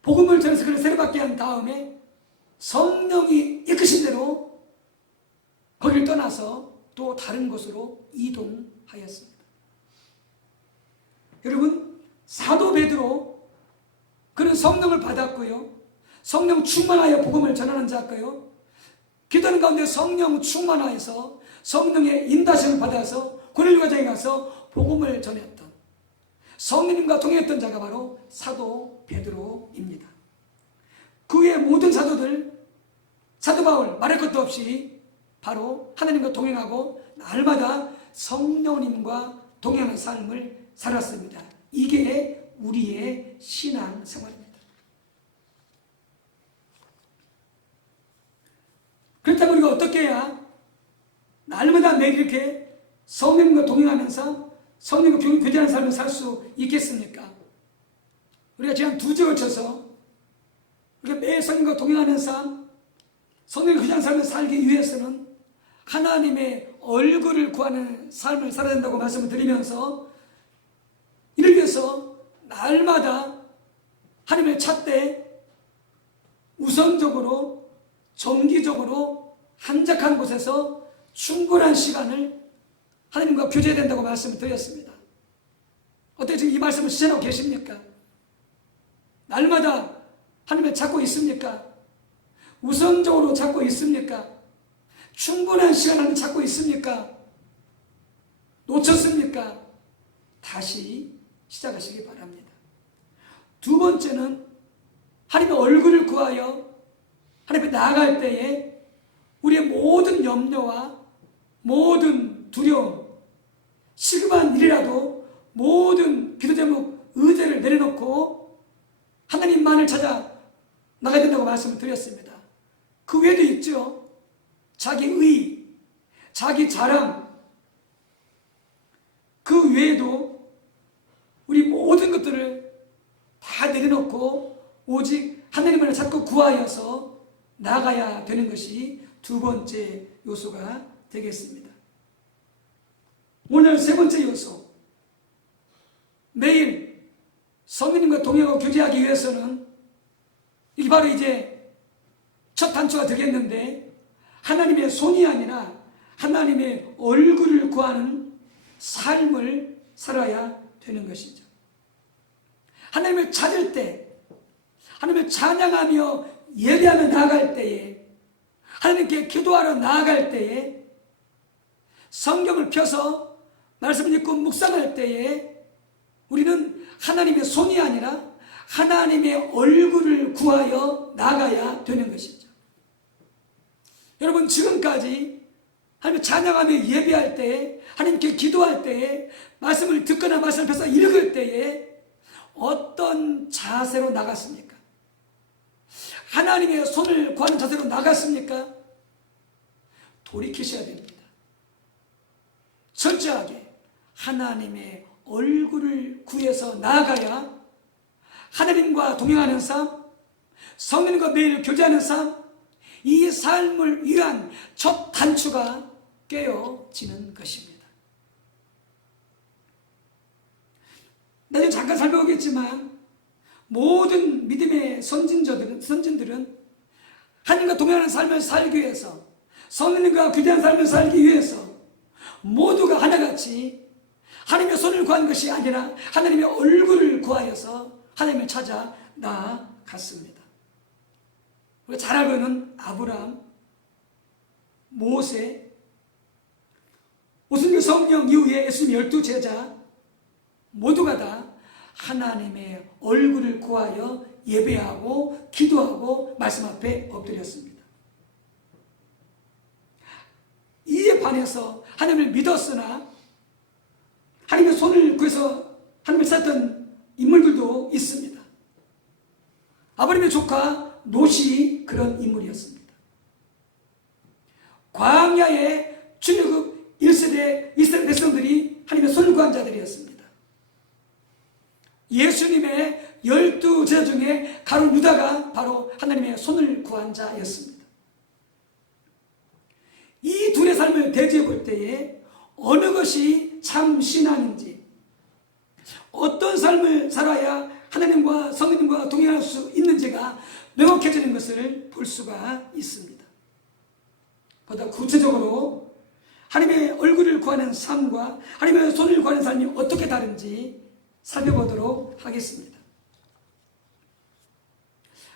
복음을 전해서 그를 세례받게 한 다음에 성령이 이끄신 대로 거기를 떠나서 또 다른 곳으로 이동하였습니다. 여러분, 사도 베드로, 그는 성령을 받았고요, 성령 충만하여 복음을 전하는 자였고요, 기도하는 가운데 성령 충만하여서 성령의 인도하심을 받아서 고넬료가정에 가서 복음을 전했던, 성령님과 동행했던 자가 바로 사도 베드로입니다. 그 외의 모든 사도들, 사도 바울 말할 것도 없이 바로 하나님과 동행하고 날마다 성령님과 동행하는 삶을 살았습니다. 이게 우리의 신앙 생활입니다. 그렇다면 우리가 어떻게 해야 날마다 매일 이렇게 성령님과 동행하면서 성령과 교제하는 삶을 살 수 있겠습니까? 우리가 지난 2주에 걸쳐서 우리가 매일 성령과 동행하는 삶, 성령과 교제하는 삶을 살기 위해서는 하나님의 얼굴을 구하는 삶을 살아야 된다고 말씀을 드리면서, 이를 위해서 날마다 하나님을 찾되 우선적으로 정기적으로 한적한 곳에서 충분한 시간을 하나님과 교제해야 된다고 말씀을 드렸습니다. 어떻게 지금 이 말씀을 실천하고 계십니까? 날마다 하나님을 찾고 있습니까? 우선적으로 찾고 있습니까? 충분한 시간을 찾고 있습니까? 놓쳤습니까? 다시 시작하시기 바랍니다. 두 번째는 하나님의 얼굴을 구하여 하나님 앞에 나아갈 때에 우리의 모든 염려와 모든 두려움, 시급한 일이라도 모든 기도 제목, 의제를 내려놓고 하나님만을 찾아 나가야 된다고 말씀을 드렸습니다. 그 외에도 있죠. 자기 의, 자기 자랑, 그 외에도 우리 모든 것들을 다 내려놓고 오직 하나님을 찾고 구하여서 나가야 되는 것이 두 번째 요소가 되겠습니다. 오늘 세 번째 요소, 매일 성령님과 동행하고 교제하기 위해서는 이게 바로 이제 첫 단초가 되겠는데, 하나님의 손이 아니라 하나님의 얼굴을 구하는 삶을 살아야 되는 것이죠. 하나님을 찾을 때, 하나님을 찬양하며 예배하며 나아갈 때에, 하나님께 기도하러 나아갈 때에, 성경을 펴서 말씀을 읽고 묵상할 때에 우리는 하나님의 손이 아니라 하나님의 얼굴을 구하여 나가야 되는 것이죠. 여러분, 지금까지 하나님을 찬양하며 예배할 때에, 하나님께 기도할 때에, 말씀을 듣거나 말씀을 펴서 읽을 때에 어떤 자세로 나갔습니까? 하나님의 손을 구하는 자세로 나갔습니까? 돌이키셔야 됩니다. 철저하게 하나님의 얼굴을 구해서 나아가야 하나님과 동행하는 삶, 성령과 매일 교제하는 삶, 이 삶을 위한 첫 단추가 깨어지는 것입니다. 나중에 잠깐 살펴보겠지만 모든 믿음의 선진들은 하나님과 동행하는 삶을 살기 위해서, 성령님과 교제하는 삶을 살기 위해서 모두가 하나같이 하나님의 손을 구한 것이 아니라 하나님의 얼굴을 구하여서 하나님을 찾아 나아갔습니다. 우리가 잘 알고 있는 아브라함, 모세, 오순절 성령 이후에 예수님 12제자 모두가 다 하나님의 얼굴을 구하여 예배하고 기도하고 말씀 앞에 엎드렸습니다. 이에 반해서 하나님을 믿었으나 하나님의 손을 구해서 하나님을 찾던 인물들도 있습니다. 아브라함의 조카 롯이 그런 인물이었습니다. 광야의 출애굽 1세대 이스라엘 백성들이 하나님의 손을 구한 자들이었습니다. 예수님의 12제자 중에 가룟 유다가 바로 하나님의 손을 구한 자였습니다. 이 둘의 삶을 대조해 볼 때에 어느 것이 참 신앙인지, 어떤 삶을 살아야 하나님과 성령님과 동행할 수 있는지가 명확해지는 것을 볼 수가 있습니다. 보다 구체적으로 하나님의 얼굴을 구하는 삶과 하나님의 손을 구하는 삶이 어떻게 다른지 살펴보도록 하겠습니다.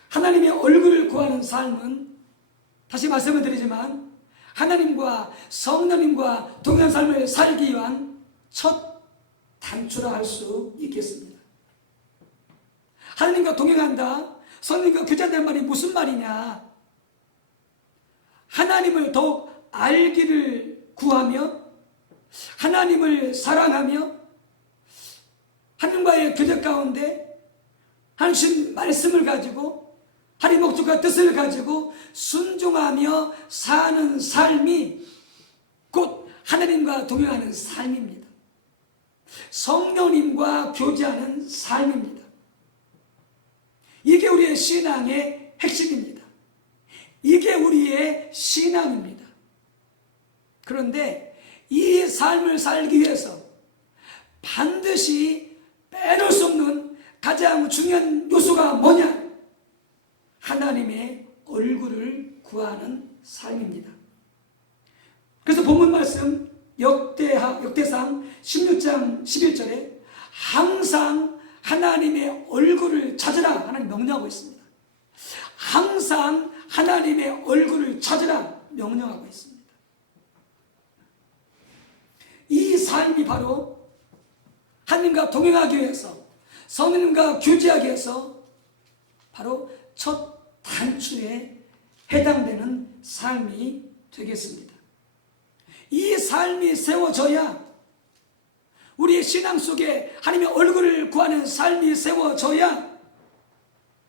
하나님의 얼굴을 구하는 삶은 다시 말씀을 드리지만 하나님과 성령님과 동행하는 삶을 살기 위한 첫 단추라 할 수 있겠습니다. 하나님과 동행한다, 성령님과 교제한다는 말이 무슨 말이냐? 하나님을 더욱 알기를 구하며 하나님을 사랑하며 하나님과의 교제 가운데 하나님 말씀을 가지고 하나님 목적과 뜻을 가지고 순종하며 사는 삶이 곧 하나님과 동행하는 삶입니다. 성령님과 교제하는 삶입니다. 이게 우리의 신앙의 핵심입니다. 이게 우리의 신앙입니다. 그런데 이 삶을 살기 위해서 반드시 빼놓을 수 없는 가장 중요한 요소가 뭐냐? 하나님의 얼굴을 구하는 삶입니다. 그래서 본문 말씀 역대상 16장 11절에 항상 하나님의 얼굴을 찾으라 하나님 명령하고 있습니다. 항상 하나님의 얼굴을 찾으라 명령하고 있습니다. 이 삶이 바로 하나님과 동행하기 위해서, 성령님과 교제하기 위해서 바로 첫 단추에 해당되는 삶이 되겠습니다. 이 삶이 세워져야, 우리의 신앙 속에 하나님의 얼굴을 구하는 삶이 세워져야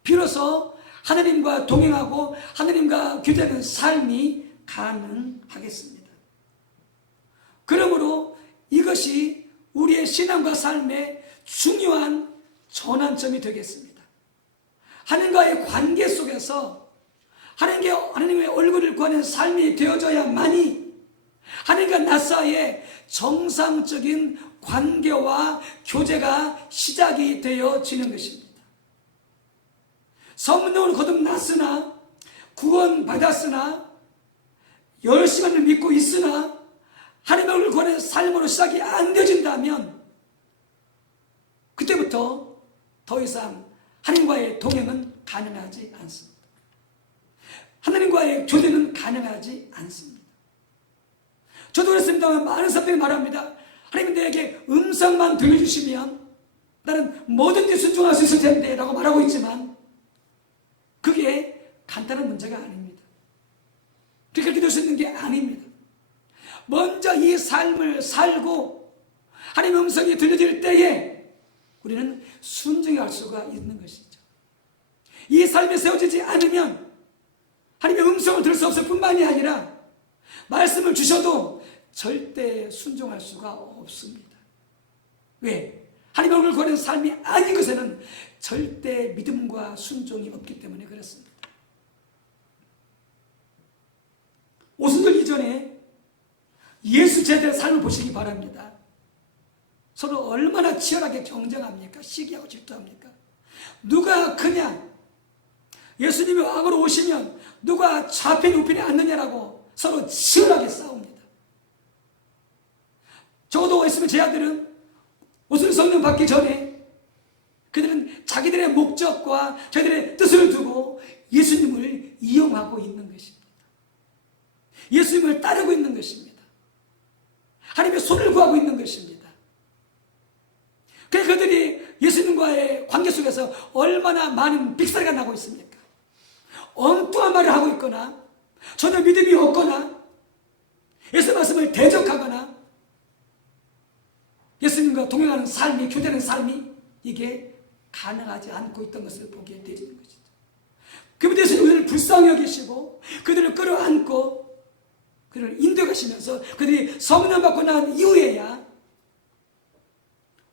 비로소 하나님과 동행하고 하나님과 교제하는 삶이 가능하겠습니다. 그러므로 이것이 우리의 신앙과 삶의 중요한 전환점이 되겠습니다. 하나님과의 관계 속에서 하나님의 얼굴을 구하는 삶이 되어져야만이 하나님과 나 사이에 정상적인 관계와 교제가 시작이 되어지는 것입니다. 성령을 거듭났으나, 구원받았으나, 열심히 하나님을 믿고 있으나 하나님의 얼굴을 구하는 삶으로 시작이 안 되어진다면 그때부터 더 이상 하나님과의 동행은 가능하지 않습니다. 하나님과의 교제는 가능하지 않습니다. 저도 그렇습니다만 많은 사람들이 말합니다. 하나님 내게 음성만 들려주시면 나는 뭐든지 순종할 수 있을 텐데 라고 말하고 있지만 그게 간단한 문제가 아닙니다. 그렇게 될 수 있는 게 아닙니다. 먼저 이 삶을 살고 하나님의 음성이 들려질 때에 우리는 순종할 수가 있는 것이죠. 이 삶이 세워지지 않으면 하나님의 음성을 들을 수 없을 뿐만이 아니라 말씀을 주셔도 절대 순종할 수가 없습니다. 왜? 하나님의 얼굴을 구하는 삶이 아닌 것에는 절대 믿음과 순종이 없기 때문에 그렇습니다. 오순절 이전에 예수 제자의 삶을 보시기 바랍니다. 서로 얼마나 치열하게 경쟁합니까? 시기하고 질투합니까? 누가 크냐? 예수님이 왕으로 오시면 누가 좌편에 우편에 앉느냐라고 서로 치열하게 싸웁니다. 적어도 있으면 제 아들은 무슨 성령 받기 전에 그들은 자기들의 목적과 저희들의 뜻을 두고 예수님을 이용하고 있는 것입니다. 예수님을 따르고 있는 것입니다. 하나님의 손을 구하고 있는 것입니다. 그래서 그들이 예수님과의 관계 속에서 얼마나 많은 빅살이가 나고 있습니까? 엉뚱한 말을 하고 있거나 전혀 믿음이 없거나 예수 말씀을 대적하거나 예수님과 동행하는 삶이, 교제하는 삶이 이게 가능하지 않고 있던 것을 보게 되는 것이죠. 그분이 예수님을 불쌍히 여기시고 그들을 끌어안고 그들을 인도하시면서 그들이 성령 받고 난 이후에야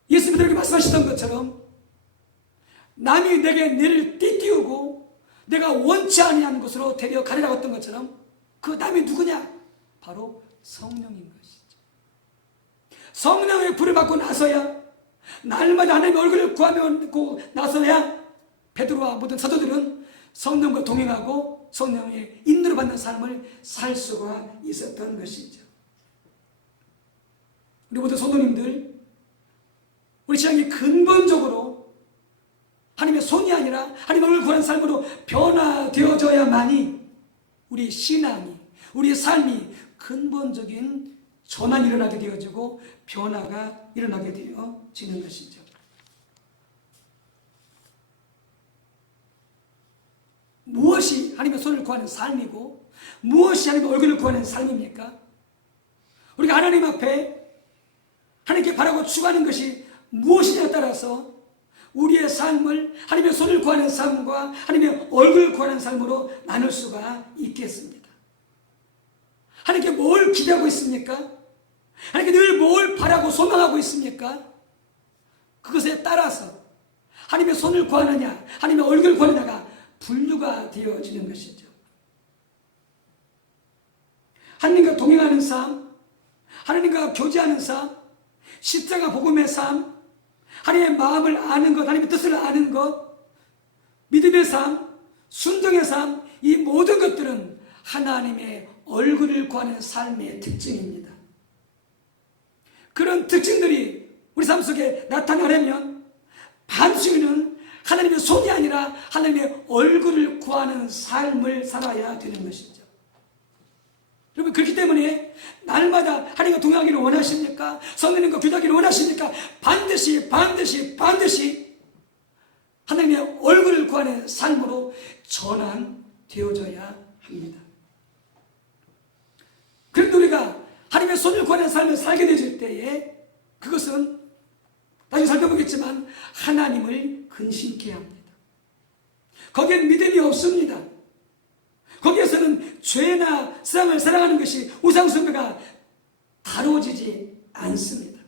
예수님들에게 말씀하셨던 것처럼 남이 내게 뇌를 띠띠우고 내가 원치 아니하는 곳으로 데려가리라고 했던 것처럼 그 남이 누구냐? 바로 성령인 것이죠. 성령의 불을 받고 나서야 날마다 하나님의 얼굴을 구하고 나서야 베드로와 모든 사도들은 성령과 동행하고 성령의 인도를 받는 삶을 살 수가 있었던 것이죠. 우리 모든 성도님들, 우리 신앙이 근본적으로 하나님의 손이 아니라 하나님의 얼굴을 구하는 삶으로 변화되어져야만이 우리 신앙이, 우리의 삶이 근본적인 전환이 일어나게 되어지고 변화가 일어나게 되어지는 것이죠. 무엇이 하나님의 손을 구하는 삶이고 무엇이 하나님의 얼굴을 구하는 삶입니까? 우리가 하나님 앞에 하나님께 바라고 추구하는 것이 무엇이냐에 따라서 우리의 삶을 하나님의 손을 구하는 삶과 하나님의 얼굴을 구하는 삶으로 나눌 수가 있겠습니다. 하나님께 뭘 기대하고 있습니까? 하나님께 늘 뭘 바라고 소망하고 있습니까? 그것에 따라서 하나님의 손을 구하느냐 하나님의 얼굴을 구하느냐가 분류가 되어지는 것이죠. 하나님과 동행하는 삶, 하나님과 교제하는 삶, 십자가 복음의 삶, 하나님의 마음을 아는 것, 하나님의 뜻을 아는 것, 믿음의 삶, 순종의 삶, 이 모든 것들은 하나님의 얼굴을 구하는 삶의 특징입니다. 그런 특징들이 우리 삶 속에 나타나려면 반드시는 하나님의 손이 아니라 하나님의 얼굴을 구하는 삶을 살아야 되는 것이죠. 여러분, 그렇기 때문에 날마다 하나님과 동행하기를 원하십니까? 성령님과 교제하기를 원하십니까? 반드시 하나님의 얼굴을 구하는 삶으로 전환되어져야 합니다. 그런데 우리가 하나님의 손을 구하는 삶을 살게 되질 때에 그것은 나중에 살펴보겠지만 하나님을 근심케 합니다. 거기엔 믿음이 없습니다. 거기에서는 죄나 세상을 사랑하는 것이 우상숭배가 다뤄지지 않습니다.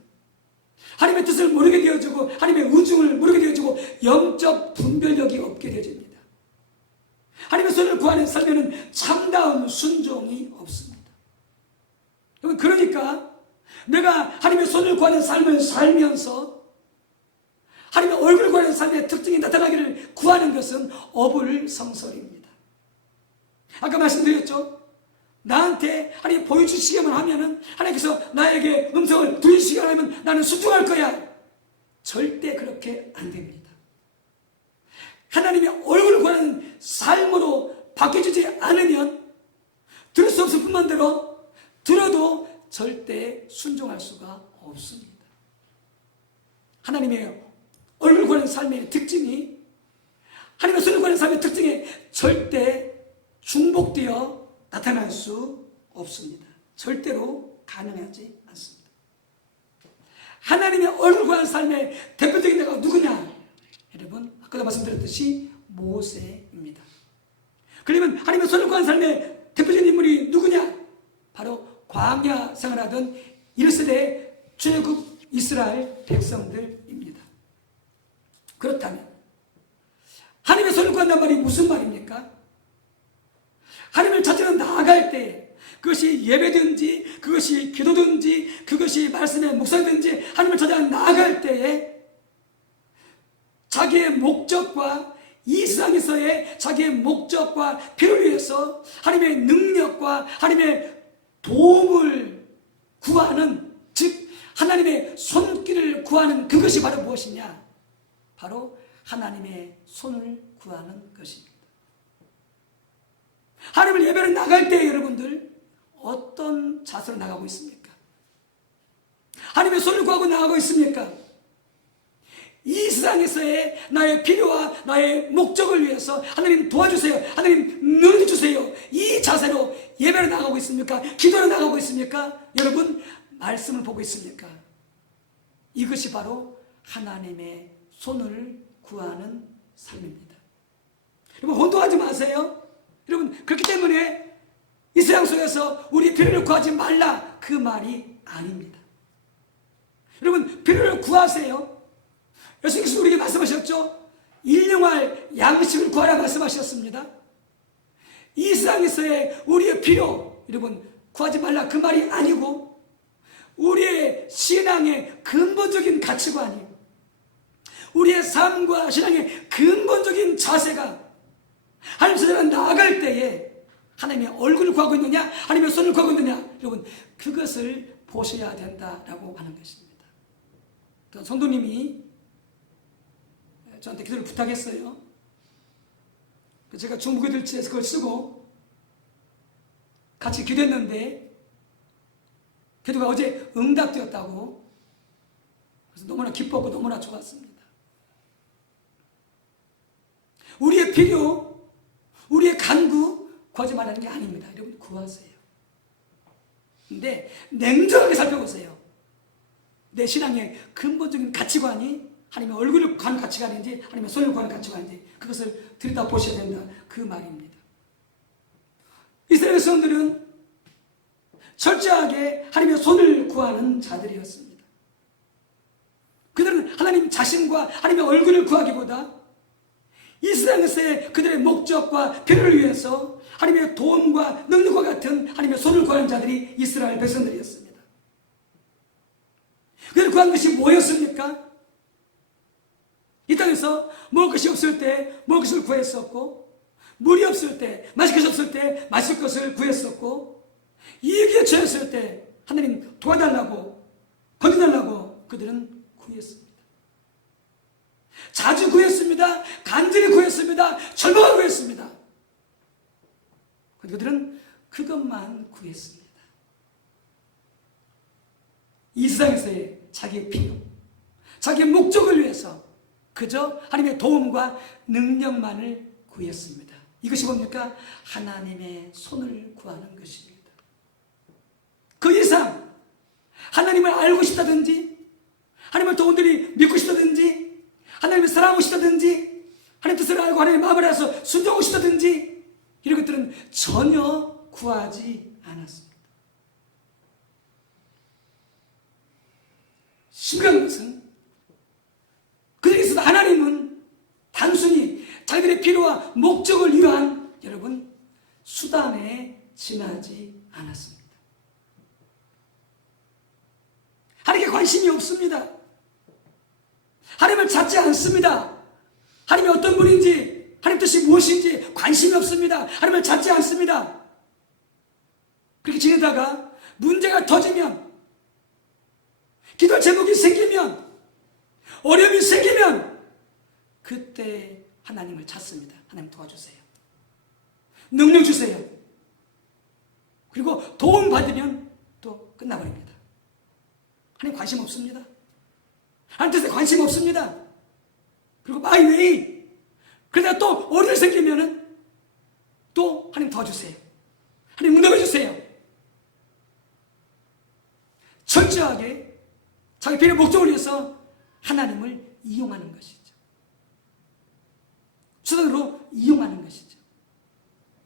하나님의 뜻을 모르게 되어지고 하나님의 의중을 모르게 되어지고 영적 분별력이 없게 되어집니다. 하나님의 손을 구하는 삶에는 참다운 순종이 없습니다. 그러니까 내가 하나님의 손을 구하는 삶을 살면서 하나님의 얼굴을 구하는 삶의 특징이 나타나기를 구하는 것은 어불성설입니다. 아까 말씀드렸죠? 나한테 하나님 보여주시기만 하면은 하나님께서 나에게 음성을 들으시기만 하면 나는 순종할 거야. 절대 그렇게 안 됩니다. 하나님의 얼굴을 구하는 삶으로 바뀌어지지 않으면 들을 수 없을 뿐만 아니라 들어도 절대 순종할 수가 없습니다. 하나님의 얼굴을 구하는 삶의 특징이 하나님의 손을 구하는 삶의 특징에 절대 중복되어 나타날 수 없습니다. 절대로 가능하지 않습니다. 하나님의 얼굴을 구하는 삶의 대표적인 자가 누구냐? 여러분, 아까도 말씀드렸듯이 모세입니다. 그러면 하나님의 손을 구하는 삶의 대표적인 인물이 누구냐? 바로 광야 생활하던 1세대 출애굽 이스라엘 백성들입니다. 그렇다면 하나님의 손을 구한다는 말이 무슨 말입니까? 하나님을 찾으러 나아갈 때 그것이 예배든지 그것이 기도든지 그것이 말씀의 묵상든지 하나님을 찾아 나아갈 때에 자기의 목적과 이 세상에서의 자기의 목적과 필요를 위해서 하나님의 능력과 하나님의 도움을 구하는, 즉 하나님의 손길을 구하는 그것이 바로 무엇이냐? 바로 하나님의 손을 구하는 것입니다. 하나님을 예배를 나갈 때 여러분들 어떤 자세로 나가고 있습니까? 하나님의 손을 구하고 나가고 있습니까? 이 세상에서의 나의 필요와 나의 목적을 위해서 하나님 도와주세요, 하나님 늘려주세요, 이 자세로 예배를 나가고 있습니까? 기도를 나가고 있습니까? 여러분 말씀을 보고 있습니까? 이것이 바로 하나님의 손을 구하는 삶입니다. 여러분 혼동하지 마세요. 여러분 그렇기 때문에 이 세상 속에서 우리 필요를 구하지 말라, 그 말이 아닙니다. 여러분 필요를 구하세요. 예수님께서 우리에게 말씀하셨죠. 일용할 양식을 구하라 말씀하셨습니다. 이 세상에서의 우리의 필요, 여러분 구하지 말라 그 말이 아니고, 우리의 신앙의 근본적인 가치관이, 우리의 삶과 신앙의 근본적인 자세가 하나님 세상에 나아갈 때에 하나님의 얼굴을 구하고 있느냐, 하나님의 손을 구하고 있느냐, 여러분 그것을 보셔야 된다라고 하는 것입니다. 성도님이 저한테 기도를 부탁했어요. 제가 중부교들지에서 그걸 쓰고 같이 기도했는데 기도가 어제 응답되었다고, 그래서 너무나 기뻤고 너무나 좋았습니다. 우리의 필요, 우리의 간구 구하지 말라는 게 아닙니다. 여러분 구하세요. 근데 냉정하게 살펴보세요. 내 신앙의 근본적인 가치관이 하나님의 얼굴을 구하는 가치관인지 하나님의 손을 구하는 가치관인지 그것을 들여다보셔야 된다, 그 말입니다. 이스라엘 백성들은 철저하게 하나님의 손을 구하는 자들이었습니다. 그들은 하나님 자신과 하나님의 얼굴을 구하기보다 이 세상에서의 그들의 목적과 필요를 위해서 하나님의 도움과 능력과 같은 하나님의 손을 구하는 자들이 이스라엘 백성들이었습니다. 그들이 구한 것이 뭐였습니까? 이 땅에서 먹을 것이 없을 때 먹을 것을 구했었고, 물이 없을 때, 마실 것이 없을 때 마실 것을 구했었고, 이익에 처했을 때 하나님 도와달라고, 건져달라고 그들은 구했습니다. 자주 구했습니다. 간절히 구했습니다. 절망하고 구했습니다. 그들은 그것만 구했습니다. 이 세상에서의 자기의 필요, 자기의 목적을 위해서 그저 하나님의 도움과 능력만을 구했습니다. 이것이 뭡니까? 하나님의 손을 구하는 것입니다. 그 이상 하나님을 알고 싶다든지, 하나님을 더 온전히 믿고 싶다든지, 하나님을 사랑하고 싶다든지, 하나님 뜻을 알고 하나님의 마음을 알아서 순종하고 싶다든지, 이런 것들은 전혀 구하지 않았습니다. 심각한 것은 그들이 있어도 하나님은 단순히 자기들의 필요와 목적을 위한 여러분 수단에 지나지 않았습니다. 하나님께 관심이 없습니다. 하나님을 찾지 않습니다. 하나님이 어떤 분인지, 하나님 뜻이 무엇인지 관심이 없습니다. 하나님을 찾지 않습니다. 그렇게 지내다가 문제가 터지면, 기도 제목이 생기면, 어려움이 생기면 그때 하나님을 찾습니다. 하나님 도와주세요. 능력 주세요. 그리고 도움 받으면 또 끝나버립니다. 하나님 관심 없습니다. 하나님 뜻에 관심 없습니다. 그리고 마이웨이, 그러다가 또 어려움이 생기면은 또 하나님 도와주세요. 하나님 응답해 주세요. 철저하게 자기 필요 목적을 위해서 하나님을 이용하는 것이죠. 수단으로 이용하는 것이죠.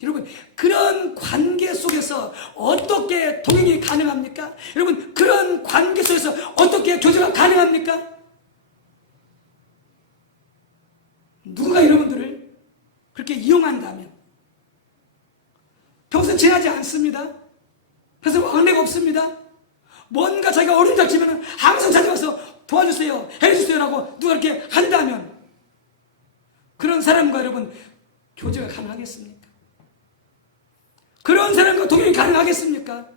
여러분, 그런 관계 속에서 어떻게 동행이 가능합니까? 여러분, 그런 관계 속에서 어떻게 교제가 가능합니까? 누군가 여러분들을 그렇게 이용한다면 평생 지나지 않습니다. 그래서 왕래가 없습니다. 뭔가 자기가 어려움 닥치면 항상 찾아와서 도와주세요, 해주세요라고 누가 이렇게 한다면 그런 사람과 여러분 교제가 가능하겠습니까? 그런 사람과 동행이 가능하겠습니까?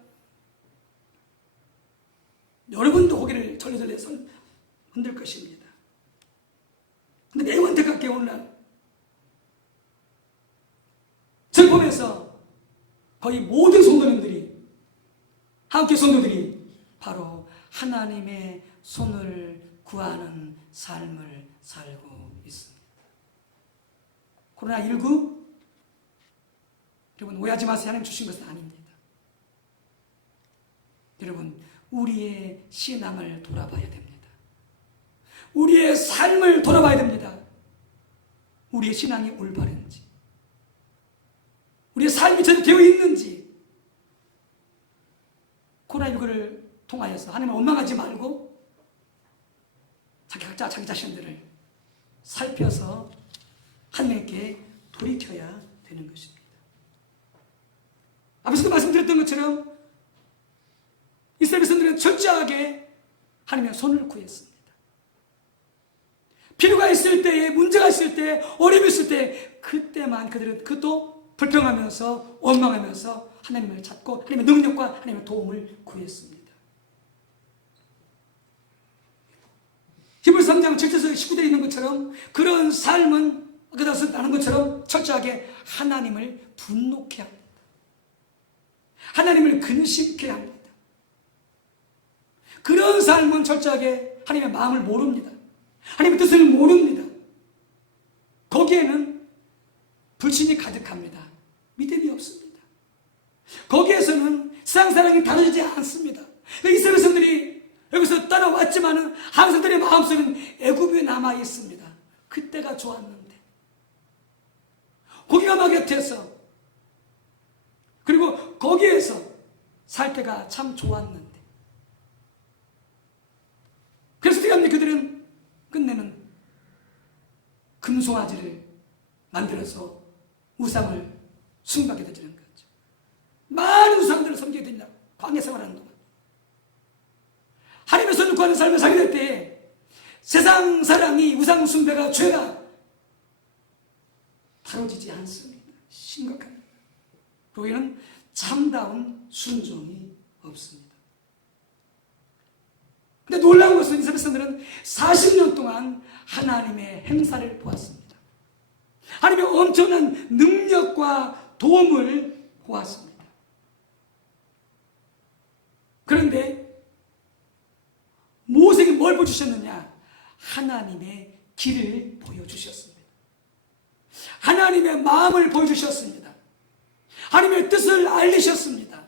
여러분도 고개를 절레절레 흔들 것입니다. 근데 매우 안타깝게 오늘날 절 보면서 거의 모든 성도님들이, 한국교회 성도들이 바로 하나님의 손을 구하는 삶을 살고 있습니다. 코로나19 여러분 오해하지 마세요. 하나님 주신 것은 아닙니다. 여러분 우리의 신앙을 돌아봐야 됩니다. 우리의 삶을 돌아봐야 됩니다. 우리의 신앙이 올바른지, 우리의 삶이 제대로 되어 있는지, 코로나19를 통하여서 하나님을 원망하지 말고 각자 자기 자신들을 살펴서 하나님께 돌이켜야 되는 것입니다. 앞에서도 말씀드렸던 것처럼 이스라엘 백성들은 철저하게 하나님의 손을 구했습니다. 필요가 있을 때에, 문제가 있을 때, 어려움이 있을 때 그때만 그들은 그것도 불평하면서 원망하면서 하나님을 찾고 하나님의 능력과 하나님의 도움을 구했습니다. 히브리서 3장 7절에서 19절에 있는 것처럼 그런 삶은 그다서 나는 것처럼 철저하게 하나님을 분노케 합니다. 하나님을 근심케 합니다. 그런 삶은 철저하게 하나님의 마음을 모릅니다. 하나님의 뜻을 모릅니다. 거기에는 불신이 가득합니다. 믿음이 없습니다. 거기에서는 세상 사랑이 다뤄지지 않습니다. 이스라엘 백성들이 여기서 따라왔지만은 항상 그들의 마음속에는 애굽에 남아 있습니다. 그때가 좋았는데, 고기가 막 곁에서, 그리고 거기에서 살 때가 참 좋았는데, 그래서 어떻게 합니까? 그들은 끝내는 금송아지를 만들어서 우상을 숭배하게 되는 거죠. 많은 우상들을 섬기게 된다. 광야 생활하는 동안 하나님의 손을 구하는 삶을 살게 될 때 세상 사랑이, 우상 숭배가, 죄가 다뤄지지 않습니다. 심각합니다. 거기는 참다운 순종이 없습니다. 근데 놀라운 것은 이스라엘 백성들은 40년 동안 하나님의 행사를 보았습니다. 하나님의 엄청난 능력과 도움을 보았습니다. 그런데 모세에게 뭘 보여주셨느냐? 하나님의 길을 보여주셨습니다. 하나님의 마음을 보여주셨습니다. 하나님의 뜻을 알리셨습니다.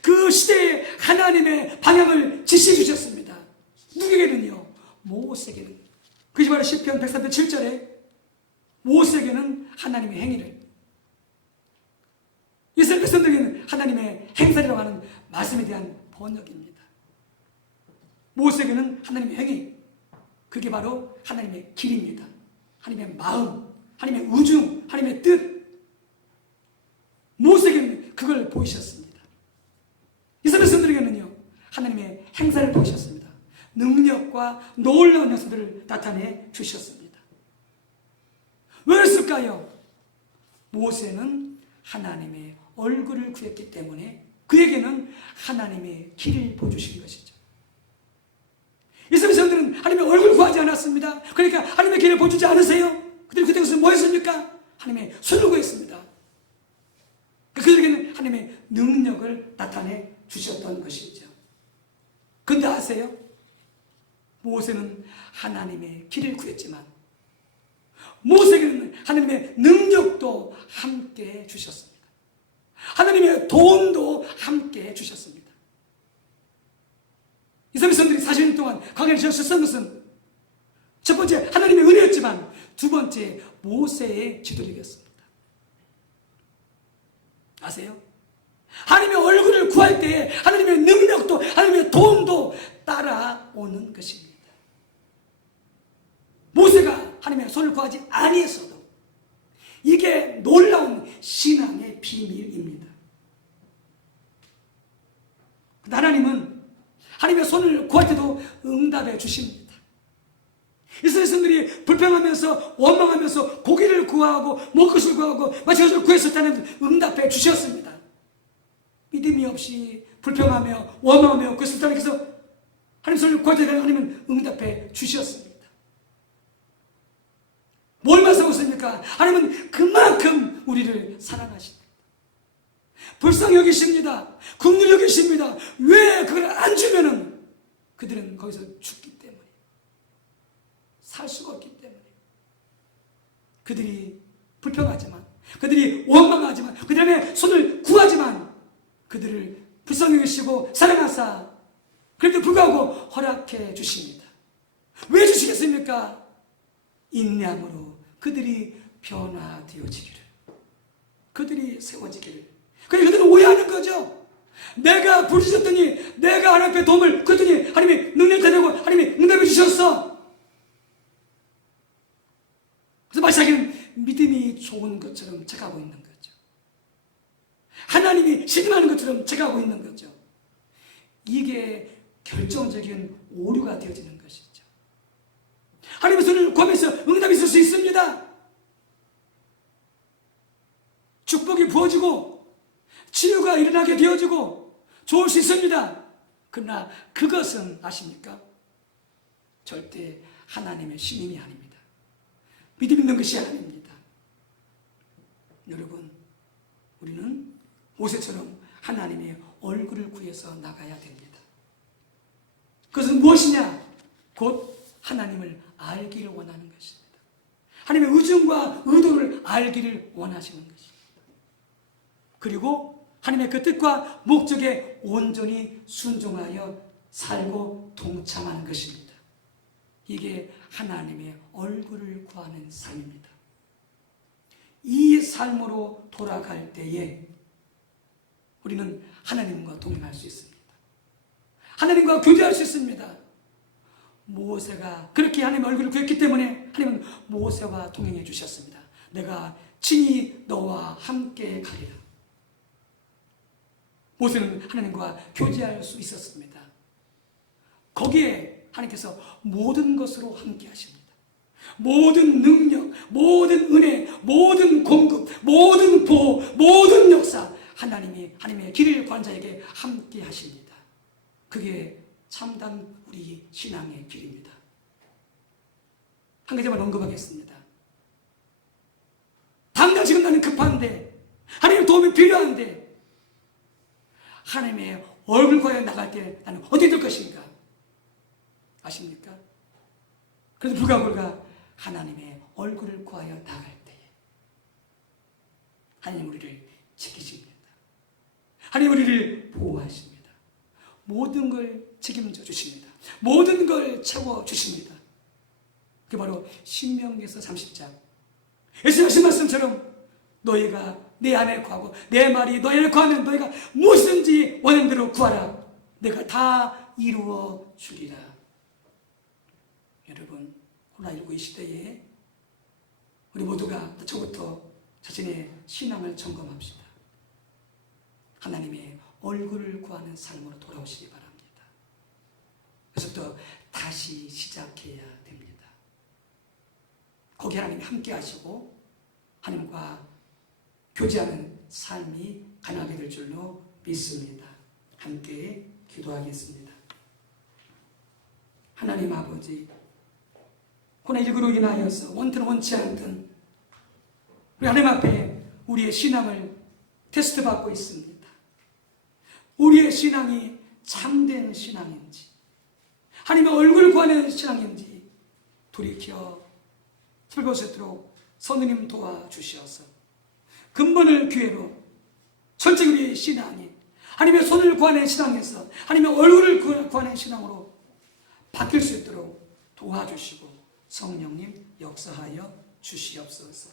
그 시대에 하나님의 방향을 지시해 주셨습니다. 누구에게는요? 모세에게는. 그것이 바로 시편 103편 7절에 모세에게는 하나님의 행위를, 이스라엘 백성들에게는 하나님의 행사라고 하는 말씀에 대한 번역입니다. 모세에게는 하나님의 행위, 그게 바로 하나님의 길입니다. 하나님의 마음, 하나님의 우중, 하나님의 뜻, 모세에게는 그걸 보이셨습니다. 이스라엘 백성들에게는요 하나님의 행사를 보이셨습니다. 능력과 놀라운 역사들을 나타내 주셨습니다. 왜 그랬을까요? 모세는 하나님의 얼굴을 구했기 때문에 그에게는 하나님의 길을 보여주신 것이죠. 이스라엘 백성들은 하나님의 얼굴을 구하지 않았습니다. 그러니까 하나님의 길을 보여주지 않으세요? 그들이 그때부터 뭐 했습니까? 하나님의 손을 구했습니다. 그들에게는 하나님의 능력을 나타내 주셨던 것이죠. 근데 아세요? 모세는 하나님의 길을 구했지만 모세에게는 하나님의 능력도 함께 주셨습니다. 하나님의 도움도 함께 주셨습니다. 이스라엘 백성들이 40년 동안 광야를 지나쳤던 것은 첫 번째 하나님의 은혜였지만 두 번째 모세의 지도력이었습니다. 아세요? 하나님의 얼굴을 구할 때 하나님의 능력도 하나님의 도움도 따라오는 것입니다. 모세가 하나님의 손을 구하지 아니했어도 이게 놀라운 신앙의 비밀입니다. 하나님은 하나님의 손을 구할 때도 응답해 주십니다. 이스라엘 백성들이 불평하면서 원망하면서 고기를 구하고 먹을 것을 구하고 마실 것을 구했었다는 응답해 주셨습니다. 믿음이 없이 불평하며 원망하며 구했었다는 그래서 하나님 소리를 구할 때 하나님은 응답해 주셨습니다. 뭘 말씀하고 있습니까? 하나님은 그만큼 우리를 사랑하십니다. 불쌍히 여기십니다. 긍휼히 여기십니다. 왜 그걸 안 주면은 그들은 거기서 죽기 때문에, 살 수가 없기 때문에, 그들이 불평하지만, 그들이 원망하지만, 그들의 손을 구하지만 그들을 불쌍히 여기시고 사랑하사 그래도 불구하고 허락해 주십니다. 왜 주시겠습니까? 인내함으로 그들이 변화되어지기를, 그들이 세워지기를. 그러니까 그들은 오해하는 거죠. 내가 부르셨더니, 내가 하나님 앞에 도움을 구했더니 하나님이 능력 되려고 하나님이 응답해 주셨어. 그래서 마지막에는 믿음이 좋은 것처럼 착하고 있는 거죠. 하나님이 신임하는 것처럼 착하고 있는 거죠. 이게 결정적인 오류가 되어지는 것이죠. 하나님의 손을 구하면서 응답이 있을 수 있습니다. 축복이 부어지고 치유가 일어나게 되어지고 좋을 수 있습니다. 그러나 그것은 아십니까? 절대 하나님의 신임이 아닙니다. 믿음 있는 것이 아닙니다. 여러분, 우리는 모세처럼 하나님의 얼굴을 구해서 나가야 됩니다. 그것은 무엇이냐? 곧 하나님을 알기를 원하는 것입니다. 하나님의 의중과 의도를 알기를 원하시는 것입니다. 그리고 하나님의 그 뜻과 목적에 온전히 순종하여 살고 동참하는 것입니다. 이게 하나님의 얼굴을 구하는 삶입니다. 이 삶으로 돌아갈 때에 우리는 하나님과 동행할 수 있습니다. 하나님과 교제할 수 있습니다. 모세가 그렇게 하나님의 얼굴을 구했기 때문에 하나님은 모세와 동행해 주셨습니다. 내가 친히 너와 함께 가리라. 모세는 하나님과 교제할 수 있었습니다. 거기에 하나님께서 모든 것으로 함께 하십니다. 모든 능력, 모든 은혜, 모든 공급, 모든 보호, 모든 역사, 하나님의 길을 구한 자에게 함께 하십니다. 그게 참담 우리 신앙의 길입니다. 한 가지만 언급하겠습니다. 당장 지금 나는 급한데, 하나님의 도움이 필요한데, 하나님의 얼굴 구하여 나갈 때 나는 어디 들 것인가? 아십니까? 그래도 불가불가 하나님의 얼굴을 구하여 나갈 때에 하나님 우리를 지키십니다. 하나님 우리를 보호하십니다. 모든 걸 책임져 주십니다. 모든 걸 채워 주십니다. 그게 바로 신명기에서 30장 예수님 하신 말씀처럼 너희가 내 안에 구하고 내 말이 너희 안에 구하면 너희가 무엇이든지 원하는 대로 구하라. 내가 다 이루어 주리라. 여러분, 코로나19 이 시대에 우리 모두가 저부터 자신의 신앙을 점검합시다. 하나님의 얼굴을 구하는 삶으로 돌아오시기 바랍니다. 그래서부터 다시 시작해야 됩니다. 거기 하나님이 함께 하시고 하나님과 교제하는 삶이 가능하게 될 줄로 믿습니다. 함께 기도하겠습니다. 하나님 아버지, 코로나19로 인하여서 원든 원치 않든 우리 하나님 앞에 우리의 신앙을 테스트 받고 있습니다. 우리의 신앙이 참된 신앙인지, 하나님의 얼굴을 구하는 신앙인지 돌이켜 살볼 수 있도록 성령님 도와주시어서 근본을 기회로 철저히 우리의 신앙이 하나님의 손을 구하는 신앙에서 하나님의 얼굴을 구하는 신앙으로 바뀔 수 있도록 도와주시고 성령님 역사하여 주시옵소서.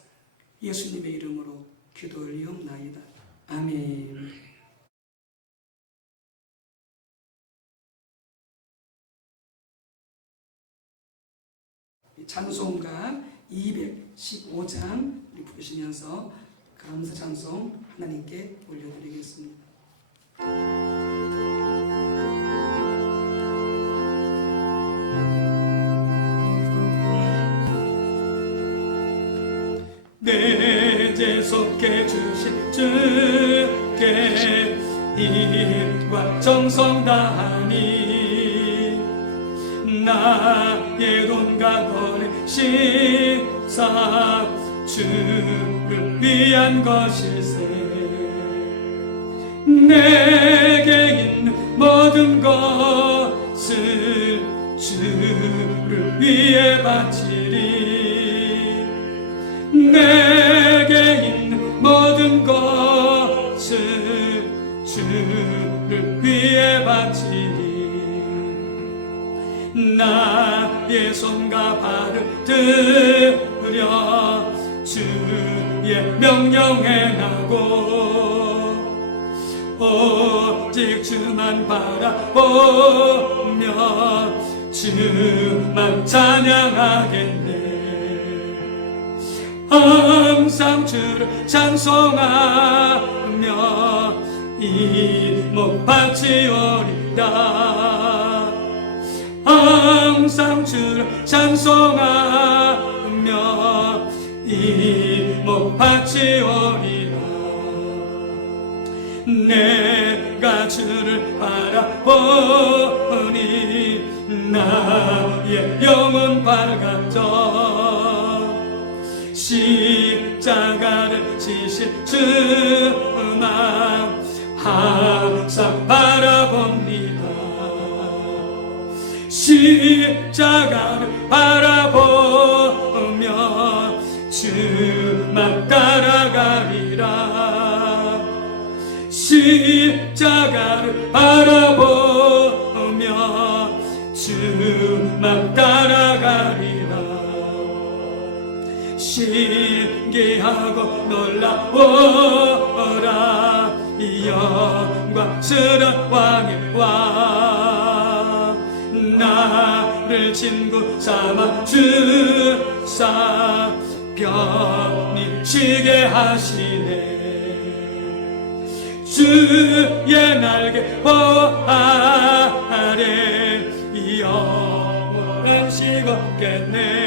예수님의 이름으로 기도 올리옵나이다. 아멘. 찬송가 215장 우리 부르시면서 감사 찬송 하나님께 올려드리겠습니다. 내 죄 속해 주신 주께 힘과 정성 다하니 나의 돈과 거래 심사 주를 위한 것일세. 내게 있는 모든 것을 주를 위해 바치리. 내게 있는 모든 것을 주를 위해 바치리. 나의 손과 발을 들여 주의 명령 행하고 오직 주만 바라보며 주만 찬양하겠네. 항상 주를 찬송하며 이목 바치오리라. 항상 주를 찬송하며 이목 바치오리라. 내가 주를 바라보니 나의 영혼 밝아져. 십자가를 지신 주만 항상 바라봅니다. 십자가를 바라보며 주만 따라가리라. 십자가를 바라보며 주만 따라가리라. 신기하고 놀라워라. 이 영광스러운 왕의 왕 나를 친구 삼아 주사 편히 쉬게 하시네. 주의 날개 보호 아래 영원한 쉬겠네.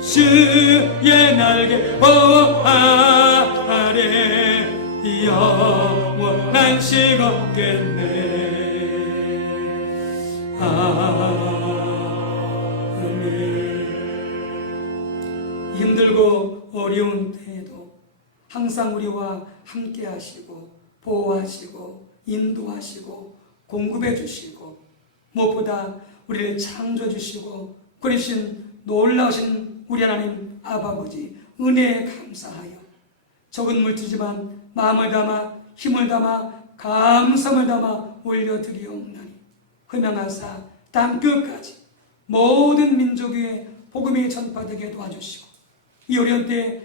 주의 날개 보호 아래 영원한 쉬겠네. 아멘. 힘들고 어려운 때에도 항상 우리와 함께 하시고 보호하시고 인도하시고 공급해 주시고 무엇보다 우리를 창조해 주시고 그러신 놀라우신 우리 하나님 아버지 은혜에 감사하여 적은 물질이지만 마음을 담아 힘을 담아 감사를 담아 올려드리옵나니 흠양하사 땅끝까지 모든 민족 위에 복음이 전파되게 도와주시고 이 어려운 때에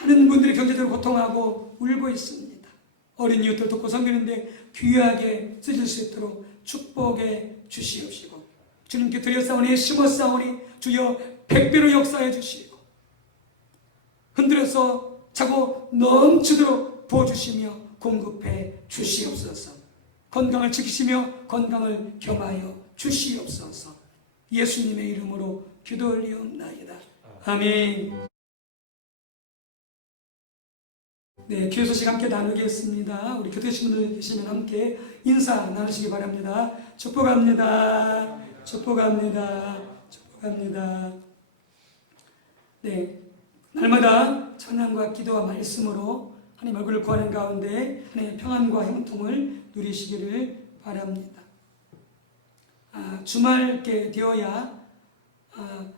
많은 분들이 경제적으로 고통하고 울고 있습니다. 어린 이웃들 돕고 섬기는데 귀하게 쓰실 수 있도록 축복해 주시옵시고 주님께 드렸사오니 심었사오니 주여 100배로 역사해 주시고 흔들어서 차고 넘치도록 부어주시며 공급해 주시옵소서. 건강을 지키시며 건강을 겸하여 주시옵소서. 예수님의 이름으로 기도 올리옵나이다. 아멘. 네, 교회 소식 함께 나누겠습니다. 우리 교대신 분들 계시면 함께 인사 나누시기 바랍니다. 축복합니다. 축복합니다. 축복합니다. 네, 날마다 찬양과 기도와 말씀으로 하나님 얼굴을 구하는 가운데 하나님의 평안과 형통을 누리시기를 바랍니다. 주말 때 되어야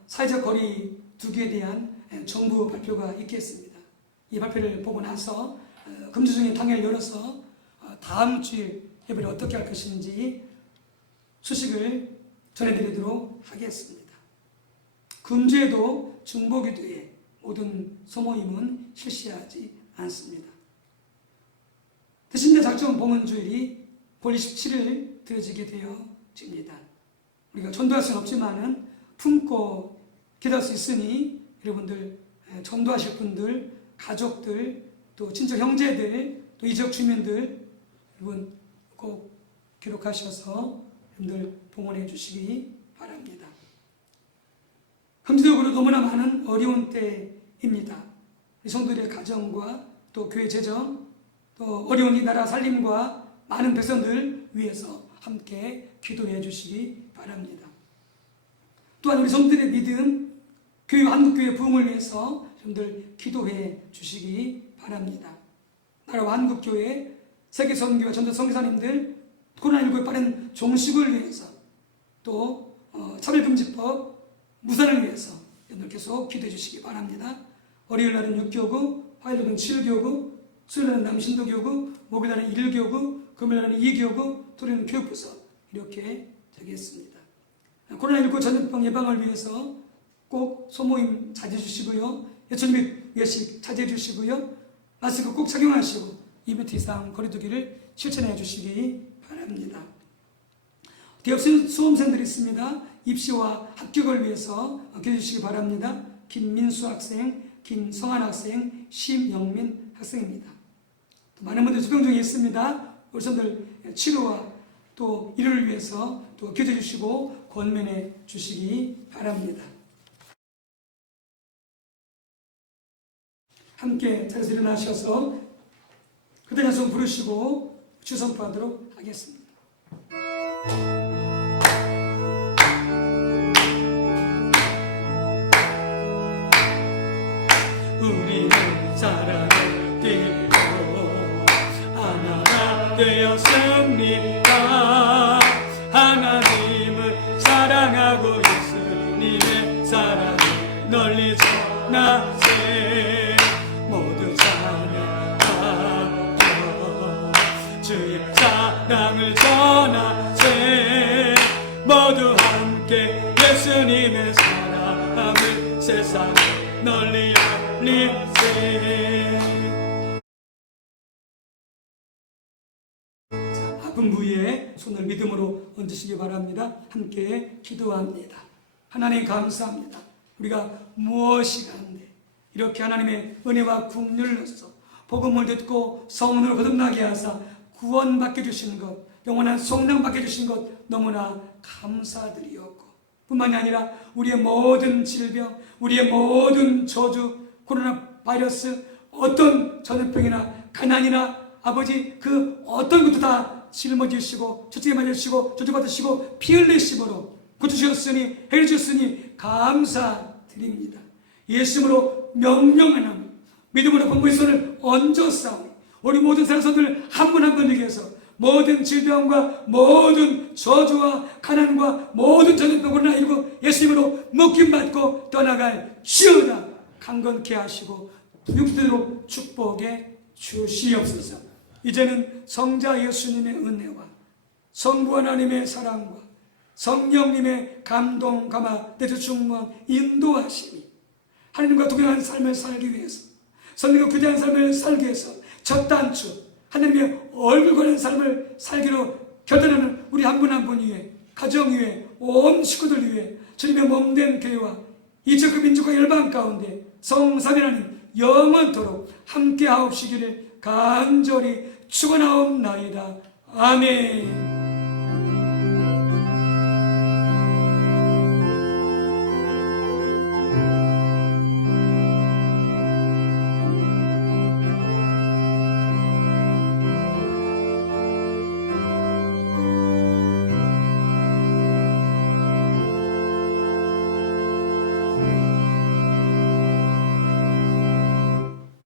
사회적 거리 두기에 대한 정부 발표가 있겠습니다. 이 발표를 보고 나서 금주중에 당일 열어서 다음 주일 예배를 어떻게 할 것인지 소식을 전해드리도록 하겠습니다. 금주에도 중보기도회 모든 소모임은 실시하지 않습니다. 대신에 작정 봉헌주일이 볼 27일 드려지게 되어집니다. 우리가 전도할 수는 없지만은 품고 기도할 수 있으니 여러분들 전도하실 분들, 가족들, 또 친척 형제들, 또 이적 주민들 여러분 꼭 기록하셔서 여러분들 봉헌해 주시기 바랍니다. 금지적으로 너무나 많은 어려운 때에 기도입니다. 우리 성도들의 가정과 또 교회 재정, 또 어려운 이 나라 살림과 많은 백성들 위해서 함께 기도해 주시기 바랍니다. 또한 우리 성도들의 믿음, 교회 한국교회 부흥을 위해서 여러분들 기도해 주시기 바랍니다. 나라와 한국교회, 세계선교와 전도 선교사님들 코로나19의 빠른 종식을 위해서 또 차별금지법 무산을 위해서 여러분들 계속 기도해 주시기 바랍니다. 월요일 날은 6교구, 화요일 날은 7교구, 수요일 날은 남신도교구, 목요일 날은 1교구, 금요일 날은 2교구, 토요일은 교육부서 이렇게 되겠습니다. 코로나19 전염병 예방을 위해서 꼭 소모임 자제해 주시고요. 예천 및 외식 자제해 주시고요. 마스크 꼭 착용하시고 2m 이상 거리두기를 실천해 주시기 바랍니다. 대학 수험생들이 있습니다. 입시와 합격을 위해서 기도해 주시기 바랍니다. 김민수 학생, 김성한 학생, 심영민 학생입니다. 또 많은 분들 수병 중에 있습니다. 우리 선들 치료와 또 일을 위해서 또 기도해 주시고 권면해 주시기 바랍니다. 함께 자리에서 일어나셔서 그대 찬송 부르시고 주선포하도록 하겠습니다. 우리는 사랑을 띠고 하나가 되었습니다. 하나님을 사랑하고 예수님의 사랑을 널리 전하세. 모두 찬양하며 주의 사랑을 전하세. 모두 함께 예수님의 사랑을 세상에 널리 알리세. 아픈 부위에 손을 믿음으로 얹으시기 바랍니다. 함께 기도합니다. 하나님 감사합니다. 우리가 무엇이 가는데 이렇게 하나님의 은혜와 국률로서 복음을 듣고 성령으로 거듭나게 하사 구원받게 주신 것, 영원한 성령 받게 주신 것 너무나 감사드리옵고 뿐만이 아니라 우리의 모든 질병, 우리의 모든 저주, 코로나 바이러스, 어떤 전염병이나 가난이나 아버지 그 어떤 것도 다 짊어지시고 저쪽에 맞으시고 저쪽 받으시고 피 흘리심으로 고쳐주셨으니 해주셨으니 감사드립니다. 예수님으로 명령하는 믿음으로 본부의 손을 얹어 싸우니 우리 모든 사랑선들 한 분 한 분 위해서 모든 질병과 모든 저주와 가난과 모든 전염병으로 나이고 예수님으로 묶임받고 떠나갈 지어다 강건케 하시고 부육대로 축복해 주시옵소서. 이제는 성자 예수님의 은혜와 성부 하나님의 사랑과 성령님의 감동, 감화, 내주 충만 인도하심이 하나님과 동행하는 삶을 살기 위해서 성령과 교제하는 삶을 살기 위해서 첫 단추 하나님의 얼굴 보는 삶을 살기로 결단하는 우리 한 분 한 분 위에 가정 위에 온 식구들 위에 주님의 몸된 교회와 이적그 민족과 열방 가운데 성삼위 하나님 영원토록 함께 하옵시기를 간절히 축원하옵나이다. 아멘.